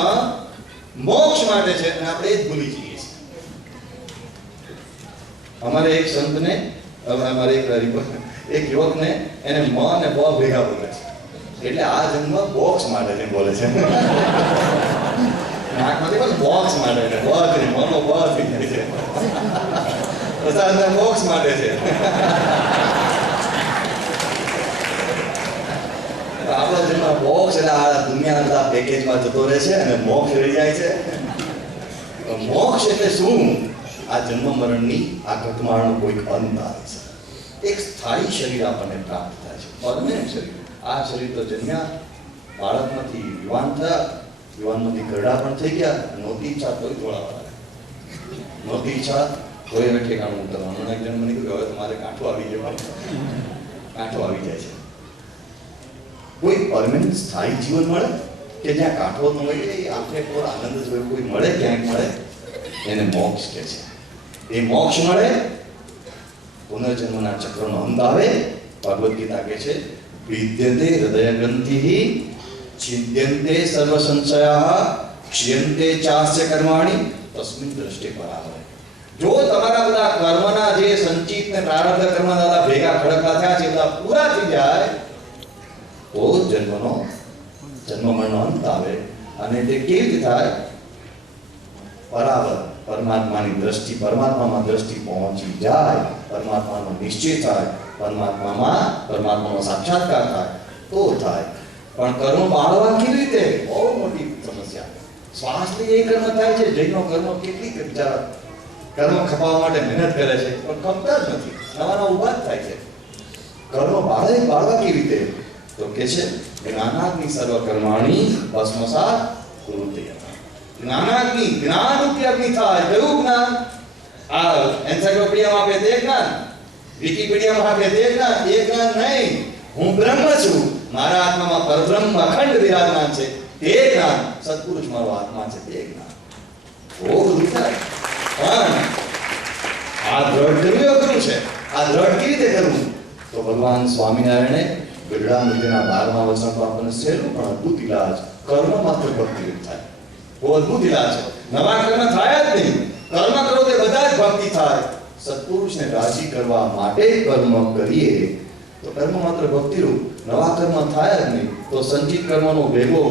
મોક્ષ માટે છે અને આપણે એ જ ભૂલી જઈએ છીએ. અમારે એક સંતને, અમારે એક યુવકને એને મ અને બ ભેગા બોલે છે, એટલે આ જન્મ બોક્સ માટે છે બોલે છે. નાકમાંથી પણ બોક્સ માટે છે, બસ મનો બસ થઈ જાય છે, પ્રસાદ બોક્સ માટે છે. આપણો જન્મ મોક્ષ એટલે આ દુનિયાના બધા પેકેજમાં જતો રહે છે અને મોક્ષ રહી જાય છે. મોક્ષ એટલે શું? આ જન્મ મરણની આ ઘટમાળનો કોઈક અંત આવે છે. એક સ્થાયી શરીર આપણને પ્રાપ્ત થાય છે, પરમેનન્ટ શરીર. આ શરીર તો જન્મ્યા, બાળકમાંથી યુવાન થયા, યુવાનમાંથી ઘરડા પણ થઈ ગયા, નહોતી ઈચ્છા તોય થોડા નહોતી ઈચ્છા તોય હવે ઠેકાણું ઉતરવાનું. એક જણ મને કહ્યું હવે તમારે કાંઠો આવી ગયો, કાંઠો આવી જાય છે. કોઈ પરમેનન્ટ સ્થાયી જીવન મળે કે જ્યાં કાંઠો ન હોય, એ આંખે પર આનંદ જ હોય, કોઈ મળે ક્યાંક મળે, એને મોક્ષ કહે છે. એ મોક્ષ મળે, પુનર્જન્મના ચક્રનો અંત આવે. ભગવદ્ ગીતા કહે છે વિદ્યતે હૃદય ગ્રંથિઃ છિદ્યન્તે સર્વ સંશયાઃ ક્ષીયન્તે ચાસ્ય કર્માણિ તસ્મિન દ્રષ્ટે પરાવરે. જો તમારા બધા કર્મના જે સંચિત ને પ્રારબ્ધ કર્મના બધા ભેગા ખડકલા થયા છે, બધા પૂરા થઈ જાય તો જન્મ મરણનો અંત આવે. અને તે કેવી રીતે થાય? પરાવર, પરમાત્માની દ્રષ્ટિ, પરમાત્મામાં દ્રષ્ટિ પહોંચી જાય, પરમાત્માનો નિશ્ચય થાય, પરમાત્માનો સાક્ષાત્કાર થાય તો થાય. પણ કર્મ બાળવા કેવી રીતે? બહુ મોટી સમસ્યા. શ્વાસથી એ કર્મ થાય છે. જૈનો કર્મ કેટલી બિચારા કર્મ ખપાવવા માટે મહેનત કરે છે, પણ ખપતા જ નથી, નવા નવા ઉભા જ થાય છે. કર્મ બાળવા કેવી રીતે? તો કે છે જ્ઞાનાગ્નિ સર્વ કર્માણી ભસ્મસાત કુરુતે. જ્ઞાનાગ્નિ, જ્ઞાનરૂપી અગ્નિ થાય. કયું જ્ઞાન? આ એન્સાઇક્લોપીડિયામાં આપે તે જ્ઞાન, વિકિપીડિયામાં આપે તે જ્ઞાન. એ જ્ઞાન નહીં. હું બ્રહ્મ છું, મારા આત્મામાં પરબ્રહ્મ અખંડ વિરાજમાન છે, તે જ્ઞાન. સત્પુરુષ મારો આત્મા છે, તે જ્ઞાન. બહુ બધું થાય, પણ આ દ્રઢ કરવું અઘરું છે. આ દ્રઢ કેવી રીતે કરવું? તો ભગવાન સ્વામિનારાયણે બિરડા મંદિરના 12મા વચન પર આપણને સહેલું પણ અદ્ભુત ઇલાજ, કર્મ માત્ર ભક્તિ થાય. બહુ અદ્ભુત ઇલાજ છે. નવા કર્મ થાય જ નહીં. કર્મ કરો તે બધા જ ભક્તિ થાય. સત્પુરુષને રાજી કરવા માટે કર્મ કરીએ તો કર્મ માત્ર ભક્તિરૂપ. નવા કર્મ થાય જ નહીં તો સંચિત કર્મનો ભેગો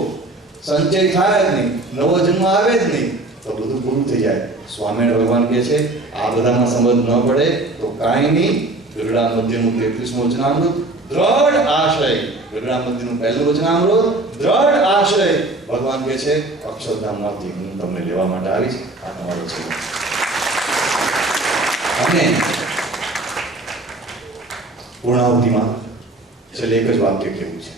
સંચય થાય જ નહીં, નવો જન્મ આવે જ નહીં, તો બધું પૂરું થઈ જાય. સ્વામિનારાયણ ભગવાન કહે છે આ બધામાં સમજ ન પડે તો કાંઈ નહીં. ગરુડા મધ્યનું 33મું વચનામૃત, દ્રઢ આશય. ગરુડા મધ્યનું 1લું વચનામૃત, દ્રઢ આશય. ભગવાન કહે છે અક્ષરધામમાંથી હું તમને લેવા માટે આવીશ, આ તમારો છે. અને પૂર્ણાવધિમાં છેલ્લે એક જ વાક્ય કેવું છે,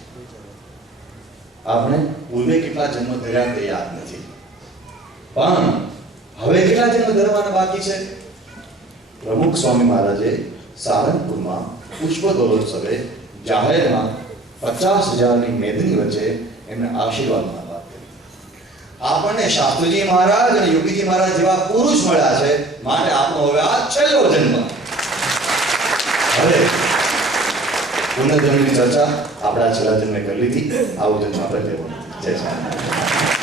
આપણે પૂર્વે કેટલા જન્મ ધર્યા તે યાદ નથી, પણ હવે કેટલા જન્મ ધરવાના બાકી છે? પ્રમુખ સ્વામી મહારાજે સારંગપુરમાં પુષ્પ દોલોત્સવે જાહેરમાં 50,000ની મેદની વચ્ચે એમને આશીર્વાદમાં વાત કરી. આપણને શાસ્ત્રીજી મહારાજ અને યોગીજી મહારાજ જેવા પુરુષ મળ્યા છે, માટે આપણો હવે આ છેલ્લો જન્મ. હવે પુનર્જન્મની ચર્ચા આપણા છેલ્લા જન્મે કરી લીધી, આવો જન્મ આપણે લેવો. જય શ્રી